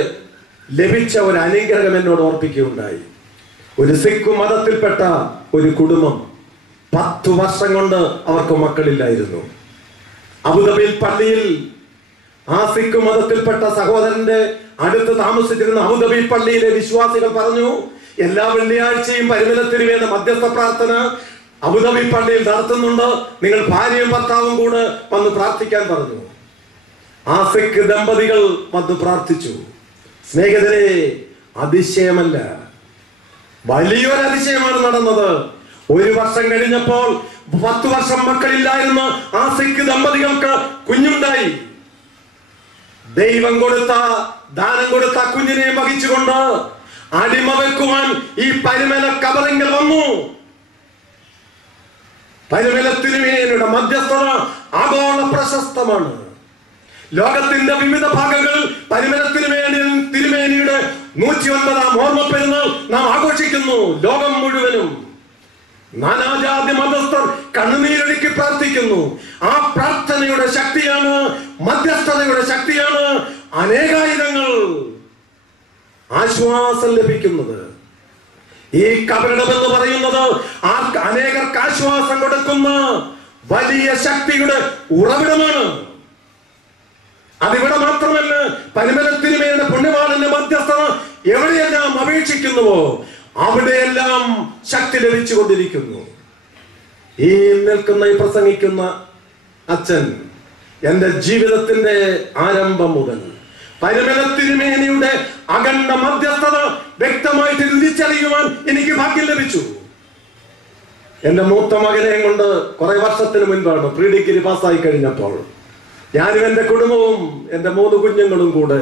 ലഭിച്ച ഒരു അനുഗ്രഹം എന്നോട് ഓർപ്പിക്കുകയുണ്ടായി. ഒരു സിഖ് മതത്തിൽപ്പെട്ട ഒരു കുടുംബം 10 വർഷം കൊണ്ട് അവർക്ക് മക്കളില്ലായിരുന്നു. അബുദാബിയിൽ പള്ളിയിൽ ആ സിഖ് മതത്തിൽപ്പെട്ട സഹോദരന്റെ അടുത്ത് താമസിച്ചിരുന്ന അബുദാബി പള്ളിയിലെ വിശ്വാസികൾ പറഞ്ഞു, എല്ലാ വെള്ളിയാഴ്ചയും പരിമല തിരുമേനിയുടെ മധ്യസ്ഥ പ്രാർത്ഥന അബുദാബി പള്ളിയിൽ നടത്തുന്നുണ്ട്, നിങ്ങൾ ഭാര്യയും ഭർത്താവും കൂടെ വന്ന് പ്രാർത്ഥിക്കാൻ പറഞ്ഞു. ആ സിഖ് ദമ്പതികൾ വന്ന് പ്രാർത്ഥിച്ചു. സ്നേഹിതരെ, അതിശയമല്ല, വലിയൊരു അതിശയമാണ് നടന്നത്. 1 വർഷം കഴിഞ്ഞപ്പോൾ 10 വർഷം മക്കളില്ലായിരുന്ന ആ സിഖ് ദമ്പതികൾക്ക് കുഞ്ഞുണ്ടായി. ദൈവം കൊടുത്ത, ദാനം കൊടുത്ത കുഞ്ഞിനെ വഹിച്ചുകൊണ്ട് അടിമ വെക്കുവാൻ ഈ പരിമല കബറിങ്കൽ വന്നു. പരിമല തിരുമേനിയുടെ മധ്യസ്ഥത ആഗോള പ്രശസ്തമാണ്. ലോകത്തിന്റെ വിവിധ ഭാഗങ്ങളിൽ പരിമല തിരുമേനിയുടെ 109ാം ഓർമ്മ പെരുന്നാൾ നാം ആഘോഷിക്കുന്നു. ലോകം മുഴുവനും നാനാജാതി മതസ്ഥർ കണ്ണുനീരൊഴുക്കി പ്രാർത്ഥിക്കുന്നു. ആ പ്രാർത്ഥനയുടെ ശക്തിയാണ്, മധ്യസ്ഥതയുടെ ശക്തിയാണ് അനേകായിരങ്ങൾ ആശ്വാസം ലഭിക്കുന്നത്. ഈ കബറിടമെന്ന് പറയുന്നത് അനേകർക്ക് ആശ്വാസം കൊടുക്കുന്ന വലിയ ശക്തിയുടെ ഉറവിടമാണ്. അതിവിടെ മാത്രമല്ല, പരിമല തിരുമേനിയുടെ പുണ്യവാളന്റെ മധ്യസ്ഥത എവിടെയെല്ലാം അപേക്ഷിക്കുന്നുവോ അവിടെയെല്ലാം ശക്തി ലഭിച്ചുകൊണ്ടിരിക്കുന്നു. ഈ നിൽക്കുന്ന, ഈ പ്രസംഗിക്കുന്ന അച്ഛൻ എന്റെ ജീവിതത്തിന്റെ ആരംഭം മുതൽ പരിമല തിരുമേനിയുടെ അഖണ്ഡ മധ്യസ്ഥത വ്യക്തമായിട്ട് തിരിച്ചറിയുവാൻ എനിക്ക് ഭാഗ്യം ലഭിച്ചു. എന്റെ മൂത്ത മകനെയും കൊണ്ട് കുറെ വർഷത്തിന് മുൻപാണ്, പ്രീ ഡിഗ്രി പാസ്സായി കഴിഞ്ഞപ്പോൾ ഞാനും എന്റെ കുടുംബവും എന്റെ 3 കുഞ്ഞുങ്ങളും കൂടെ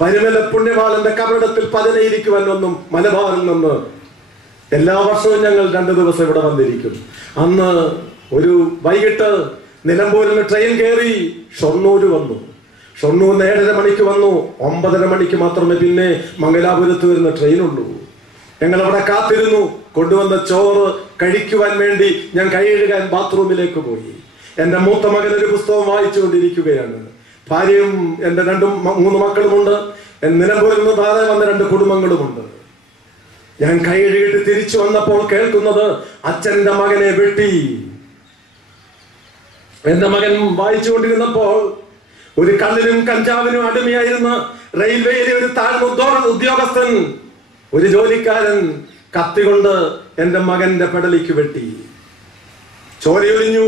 പരിമല പുണ്യവാളന്റെ കബറിടത്തിൽ പതിനയിരിക്കുവാൻ ഒന്നും മലബാറിൽ നിന്ന് എല്ലാ വർഷവും ഞങ്ങൾ 2 ദിവസം ഇവിടെ വന്നിരിക്കും. അന്ന് ഒരു വൈകിട്ട് നിലമ്പൂരിൽ ട്രെയിൻ കയറി ഷൊർണൂർ വന്നു. ഷൊർണൂരിന് 7:30 മണിക്ക് വന്നു. 9:30 മണിക്ക് മാത്രമേ പിന്നെ മംഗലാപുരത്ത് വരുന്ന ട്രെയിൻ ഉള്ളൂ. ഞങ്ങൾ അവിടെ കാത്തിരുന്നു. കൊണ്ടുവന്ന ചോറ് കഴിക്കുവാൻ വേണ്ടി ഞാൻ കൈ കഴുകാൻ ബാത്റൂമിലേക്ക് പോയി. എന്റെ മൂത്ത മകൻ ഒരു പുസ്തകം വായിച്ചുകൊണ്ടിരിക്കുകയാണ്. ഭാര്യയും എന്റെ 2-3 മക്കളുമുണ്ട്. നിലമ്പൂരിൽ നിന്ന് താഴെ വന്ന 2 കുടുംബങ്ങളുമുണ്ട്. ഞാൻ കൈ കഴുകിയിട്ട് തിരിച്ചു വന്നപ്പോൾ കേൾക്കുന്നത് അച്ഛന്റെ മകനെ വെട്ടി. എന്റെ മകൻ വായിച്ചുകൊണ്ടിരുന്നപ്പോൾ ഒരു കള്ളിനും കഞ്ചാവിനും അടിമയായിരുന്ന റെയിൽവേയിലെ ഒരു താഴ്ന്ന ഉദ്യോഗസ്ഥൻ, ഒരു ജോലിക്കാരൻ കത്തി കൊണ്ട് എന്റെ മകന്റെ പെടലിക്ക് വെട്ടി. ചോരയൊലിഞ്ഞു.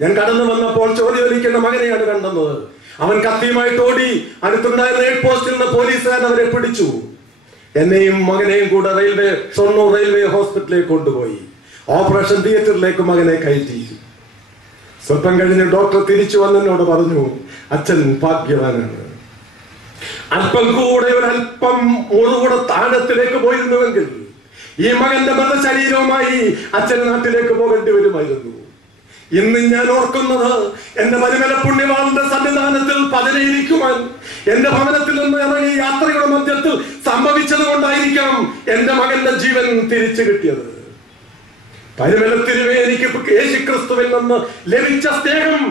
ഞാൻ കടന്നു വന്നപ്പോൾ ചോരയൊലിക്കുന്ന മകനെയാണ് കണ്ടത്. അവൻ കത്തിയുമായിട്ട് ഓടി. അടുത്തുണ്ടായിരുന്ന ഹെഡ് പോസ്റ്റിൽ നിന്ന് പോലീസുകാരൻ അവരെ പിടിച്ചു. എന്നെയും മകനെയും കൂടെ ഷൊർണൂർ റെയിൽവേ ഹോസ്പിറ്റലിലേക്ക് കൊണ്ടുപോയി. ഓപ്പറേഷൻ തിയേറ്ററിലേക്ക് മകനെ കയറ്റി. സ്വല്പം കഴിഞ്ഞ് ഡോക്ടർ തിരിച്ചു വന്നെന്നോട് പറഞ്ഞു, അച്ഛൻ ഭാഗ്യവാനാണ്. അല്പം കൂടെ ഒരല്പം മുഴുകൂടെ താഴത്തിലേക്ക് പോയിരുന്നുവെങ്കിൽ ഈ മകന്റെ മൃതശരീരവുമായി അച്ഛൻ നാട്ടിലേക്ക് പോകേണ്ടി വരുമായിരുന്നു. ഇന്ന് ഞാൻ ഓർക്കുന്നത്, എന്റെ പരിമല പുണ്യവാളന്റെ സന്നിധാനത്തിൽ പതിനയിരിക്കുവാൻ എന്റെ ഭവനത്തിൽ നിന്ന് ഇറങ്ങി യാത്രയുടെ മധ്യത്തിൽ സംഭവിച്ചത് കൊണ്ടായിരിക്കാം എന്റെ മകന്റെ ജീവൻ തിരിച്ചു കിട്ടിയത്. പരിമല തിരുമേനിക്ക് യേശുക്രിസ്തുവിൽ നിന്ന് ലഭിച്ച സ്നേഹം,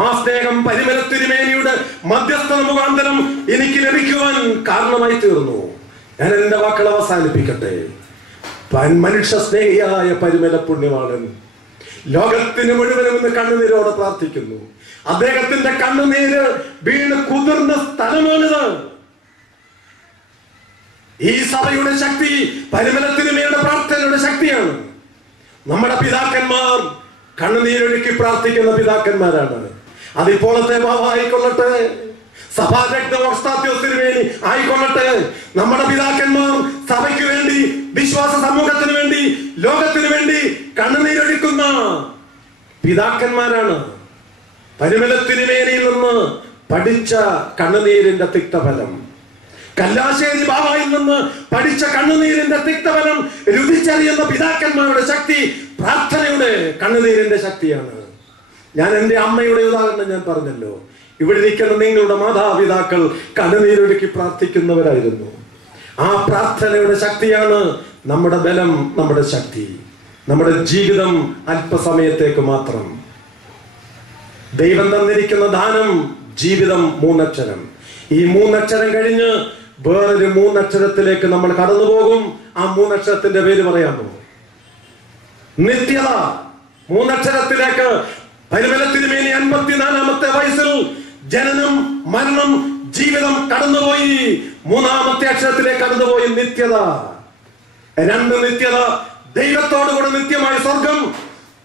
ആ സ്നേഹം പരിമല തിരുമേനിയുടെ മധ്യസ്ഥത മുഖാന്തരം എനിക്ക് ലഭിക്കുവാൻ കാരണമായി തീർന്നു. ഞാൻ എന്റെ വാക്കുകൾ അവസാനിപ്പിക്കട്ടെ. മനുഷ്യ സ്നേഹിയായ പരിമല പുണ്യവാളൻ ലോകത്തിന് മുഴുവനും ഇന്ന് കണ്ണുനീരോടെ പ്രാർത്ഥിക്കുന്നു. അദ്ദേഹത്തിന്റെ കണ്ണുനീര് വീണ് കുതിർന്ന സ്ഥലമാണിത്. ഈ സഭയുടെ ശക്തി പരിമലത്തിനുമേയുടെ പ്രാർത്ഥനയുടെ ശക്തിയാണ്. നമ്മുടെ പിതാക്കന്മാർ കണ്ണുനീരൊഴുക്കി പ്രാർത്ഥിക്കുന്ന പിതാക്കന്മാരാണ്. അതിപ്പോഴത്തെ ബാബായിക്കൊള്ളട്ടെ, സഭാരക്തോസ്താത്യോസിന് വേണ്ടി ആയിക്കൊള്ളട്ടെ, നമ്മുടെ പിതാക്കന്മാർ സഭയ്ക്ക് വേണ്ടി, വിശ്വാസ സമൂഹത്തിന് വേണ്ടി, ലോകത്തിന് വേണ്ടി കണ്ണുനീരൊഴുക്കുന്ന പിതാക്കന്മാരാണ്. പരിമലത്തിനുമേനിയിൽ നിന്ന് പഠിച്ച കണ്ണുനീരിന്റെ തിക്തഫലം, കല്ലാശ്ശേരി ബാബായിൽ നിന്ന് പഠിച്ച കണ്ണുനീരിന്റെ തിക്തഫലം രുചിച്ചറിയുന്ന പിതാക്കന്മാരുടെ ശക്തി പ്രാർത്ഥനയുടെ കണ്ണുനീരിന്റെ ശക്തിയാണ്. ഞാൻ എൻ്റെ അമ്മയുടെ ഉദാഹരണം ഞാൻ പറഞ്ഞല്ലോ. ഇവിടെ ഇരിക്കുന്ന നിങ്ങളുടെ മാതാപിതാക്കൾ കണ്ണുനീരൊഴുക്കി പ്രാർത്ഥിക്കുന്നവരായിരുന്നു. ആ പ്രാർത്ഥനയുടെ ശക്തിയാണ് നമ്മുടെ ബലം, നമ്മുടെ ശക്തി. നമ്മുടെ ജീവിതം അല്പസമയത്തേക്ക് മാത്രം. ദൈവം തന്നിരിക്കുന്ന ദാനം ജീവിതം 3 അക്ഷരം. ഈ 3 അക്ഷരം കഴിഞ്ഞ് വേറൊരു 3 അക്ഷരത്തിലേക്ക് നമ്മൾ കടന്നു പോകും. ആ 3 അക്ഷരത്തിന്റെ പേര് പറയാമോ? നിത്യത. 3 അക്ഷരത്തിലേക്ക് പരിമലത്തിനുമേനി 54-ാമത്തെ വയസ്സിൽ ജനനം, മരണം, ജീവിതം കടന്നുപോയി. 3-ാമത്തെ അക്ഷരത്തിലേക്ക് കടന്നുപോയി നിത്യത. 2 നിത്യത. ദൈവത്തോടുകൂടെ നിത്യമായ സ്വർഗം,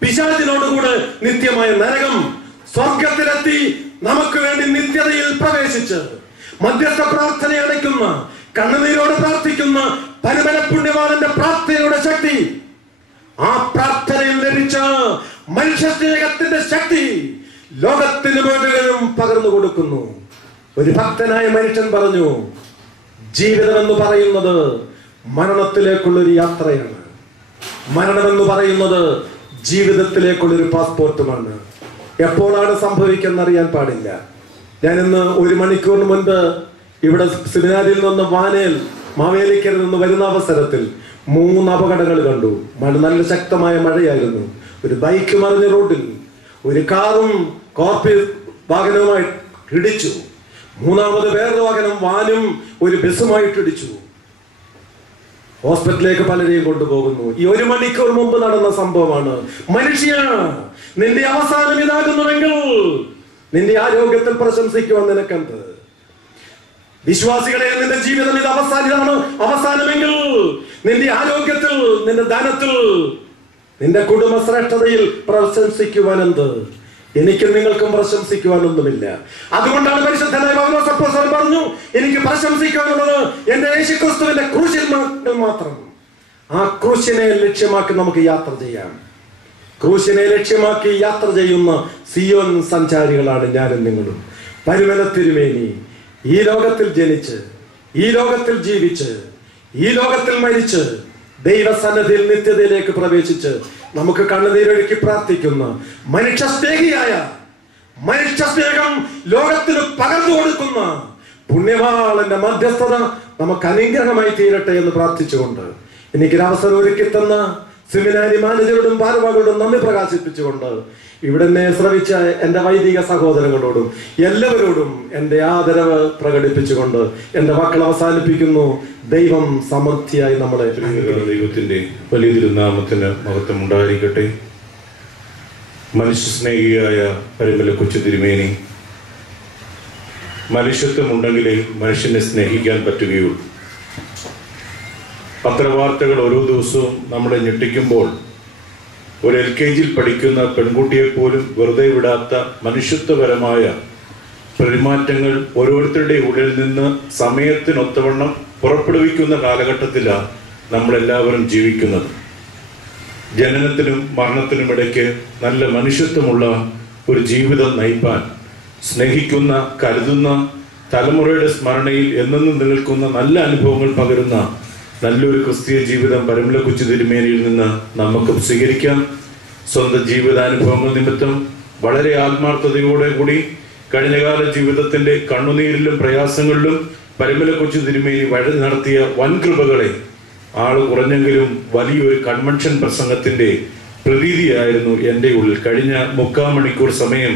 പിശാചിനോടുകൂടെ നിത്യമായ നരകം. സ്വർഗത്തിലെത്തി നമുക്ക് വേണ്ടി നിത്യതയിൽ പ്രവേശിച്ച് മധ്യസ്ഥ പ്രാർത്ഥന അടയ്ക്കുന്ന, കണ്ണുനീരോട് പ്രാർത്ഥിക്കുന്ന പരിമല പുണ്യവാളന്റെ പ്രാർത്ഥനയുടെ ശക്തി, ആ പ്രാർത്ഥനയിൽ ലഭിച്ച മനുഷ്യസ്നേഹത്തിന്റെ ശക്തി ലോകത്തിന് മുഴുവനും പകർന്നു കൊടുക്കുന്നു. ഒരു ഭക്തനായ മനുഷ്യൻ പറഞ്ഞു, ജീവിതം എന്ന് പറയുന്നത് മരണത്തിലേക്കുള്ളൊരു യാത്രയാണ്. മരണമെന്ന് പറയുന്നത് ജീവിതത്തിലേക്കുള്ളൊരു പാസ്പോർട്ടുമാണ്. എപ്പോഴാണ് സംഭവിക്കുന്നറിയാൻ പാടില്ല. ഞാൻ ഇന്ന് 1 മണിക്കൂറിന് മുൻപ് ഇവിടെ സെമിനാരിൽ നിന്ന് മാവേലിക്കരയിൽ നിന്ന് വരുന്ന അവസരത്തിൽ 3 അപകടങ്ങൾ കണ്ടു. നല്ല ശക്തമായ മഴയായിരുന്നു. ഒരു ബൈക്ക് മറിഞ്ഞ റോഡിൽ, ഒരു കാറും കോർപ്പറേറ്റ് വാഹനവുമായി ഇടിച്ചു. 3ാമത് വേറൊരു വാഹനം വാനും ഒരു ബസ്സുമായിട്ട് ഇടിച്ചു. ഹോസ്പിറ്റലിലേക്ക് പലരെയും കൊണ്ടുപോകുന്നു. ഈ 1 മണിക്കൂർ മുമ്പ് നടന്ന സംഭവമാണ്. മനുഷ്യ, നിന്റെ അവസാനം ഇതാകുന്നുവെങ്കിൽ നിന്റെ ആരോഗ്യത്തിൽ പ്രശംസിക്കുവാൻ നിനക്കെന്ത്? വിശ്വാസികളെ, നിന്റെ ജീവിതം ഇതാണ് അവസാനമെങ്കിൽ നിന്റെ ആരോഗ്യത്തിൽ, നിന്റെ ധനത്തിൽ, നിന്റെ കുടുംബ ശ്രേഷ്ഠതയിൽ പ്രശംസിക്കുവാൻ എന്ത്? എനിക്കും നിങ്ങൾക്കും പ്രശംസിക്കുവാനൊന്നുമില്ല. അതുകൊണ്ടാണ് പരിശുദ്ധനായ പൗലോസ് അപ്പോസ്തലൻ പറഞ്ഞു, എനിക്ക് പ്രശംസിക്കാനുള്ളത് എന്റെ യേശുക്രിസ്തുവിന്റെ ക്രൂശിൽ മാത്രം. ആ ക്രൂശിനെ ലക്ഷ്യമാക്കി നമുക്ക് യാത്ര ചെയ്യാം. ക്രൂശിനെ ലക്ഷ്യമാക്കി യാത്ര ചെയ്യുന്ന സിയോൻ സഞ്ചാരികളാണ് ഞാനും നിങ്ങളും. പരിമല തിരുമേനി ഈ ലോകത്തിൽ ജനിച്ച്, ഈ ലോകത്തിൽ ജീവിച്ച്, ഈ ലോകത്തിൽ മരിച്ച്, ദൈവസന്നിധിയിൽ നിത്യതയിലേക്ക് പ്രവേശിച്ച് നമുക്ക് കണ്ണുനീരൊഴുക്കി പ്രാർത്ഥിക്കുന്ന മനുഷ്യസ്നേഹിയായ, മനുഷ്യസ്നേഹം ലോകത്തിന് പകർന്നു കൊടുക്കുന്ന പുണ്യവാളന്റെ മധ്യസ്ഥത നമുക്ക് അനുഗ്രഹമായി തീരട്ടെ എന്ന് പ്രാർത്ഥിച്ചുകൊണ്ട് എനിക്കൊരവസരം ഒരുക്കി തന്ന സെമിനാരി മാനേജരോടും ഭാരവാഹികളോടും നന്ദി പ്രകാശിപ്പിച്ചുകൊണ്ട് ഇവിടെ എന്നെ ശ്രവിച്ച എൻ്റെ വൈദിക സഹോദരങ്ങളോടും എല്ലാവരോടും എൻ്റെ ആദരവ് പ്രകടിപ്പിച്ചുകൊണ്ട് എൻ്റെ വാക്കുകൾ അവസാനിപ്പിക്കുന്നു. ദൈവം സമൃദ്ധിയായി നമ്മളെ. ദൈവത്തിന്റെ വലിയ തിരുനാമത്തിന് മഹത്വം ഉണ്ടായിരിക്കട്ടെ. മനുഷ്യസ്നേഹിയായ പരിമല കൊച്ചു തിരുമേനി, മനുഷ്യത്വമുണ്ടെങ്കിലേ മനുഷ്യനെ സ്നേഹിക്കാൻ പറ്റുകയുള്ളൂ. പത്രവാർത്തകൾ ഓരോ ദിവസവും നമ്മളെ ഞെട്ടിക്കുമ്പോൾ ഒരു LKG പഠിക്കുന്ന പെൺകുട്ടിയെ പോലും വെറുതെ വിടാത്ത മനുഷ്യത്വപരമായ പെരുമാറ്റങ്ങൾ ഓരോരുത്തരുടെ ഉള്ളിൽ നിന്ന് സമയത്തിനൊത്തവണ്ണം പുറപ്പെടുവിക്കുന്ന കാലഘട്ടത്തിലാണ് നമ്മളെല്ലാവരും ജീവിക്കുന്നത്. ജനനത്തിനും മരണത്തിനുമിടയ്ക്ക് നല്ല മനുഷ്യത്വമുള്ള ഒരു ജീവിതം നയിപ്പാൻ സ്നേഹിക്കുന്ന, കരുതുന്ന, തലമുറയുടെ സ്മരണയിൽ എന്നെന്നും നിൽക്കുന്ന നല്ല അനുഭവങ്ങൾ പകരുന്ന നല്ലൊരു ക്രിസ്തീയ ജീവിതം പരിമല കൊച്ചു തിരുമേനിയിൽ നിന്ന് നമുക്ക് സ്വീകരിക്കാം. സ്വന്തം ജീവിതാനുഭവങ്ങൾ നിമിത്തം വളരെ ആത്മാർത്ഥതയോടെ കൂടി കഴിഞ്ഞകാല ജീവിതത്തിന്റെ കണ്ണുനീരിലും പ്രയാസങ്ങളിലും പരിമല കൊച്ചു തിരുമേനി വഴി നടത്തിയ വൻകൃപകളെ ആള് കുറഞ്ഞെങ്കിലും വലിയൊരു കൺവെൻഷൻ പ്രസംഗത്തിന്റെ പ്രതീതിയായിരുന്നു എൻ്റെ ഉള്ളിൽ. കഴിഞ്ഞ 3/4 മണിക്കൂർ സമയം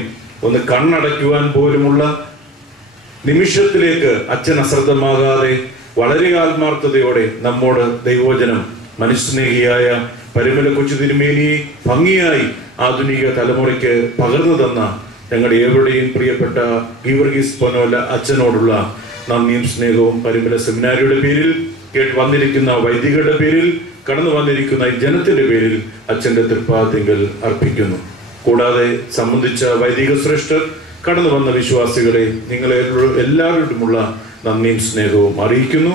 ഒന്ന് കണ്ണടയ്ക്കുവാൻ പോലുമുള്ള നിമിഷത്തിലേക്ക് അച്ഛൻ അശ്രദ്ധമാകാതെ വളരെ ആത്മാർത്ഥതയോടെ നമ്മോട് ദൈവവചനം മനുഷ്യസ്നേഹിയായ പരിമല കൊച്ചു തിരുമേനിയെ ഭംഗിയായി ആധുനിക തലമുറയ്ക്ക് പകർന്നു തന്ന ഞങ്ങളുടെ ഏവരുടെയും പ്രിയപ്പെട്ട ഗീവർഗീസ് പൊന്നോല അച്ഛനോടുള്ള നന്ദിയും സ്നേഹവും പരിമല സെമിനാരിയുടെ പേരിൽ വന്നിരിക്കുന്ന വൈദികരുടെ പേരിൽ കടന്നു വന്നിരിക്കുന്ന ഈ ജനത്തിന്റെ പേരിൽ അച്ഛന്റെ തൃപ്പാദങ്ങൾ അർപ്പിക്കുന്നു. കൂടാതെ സംബന്ധിച്ച വൈദിക ശ്രേഷ്ഠർ, കടന്നു വന്ന വിശ്വാസികളെ, നിങ്ങളെ എല്ലാവരോടുമുള്ള നന്ദിയും സ്നേഹവും അറിയിക്കുന്നു.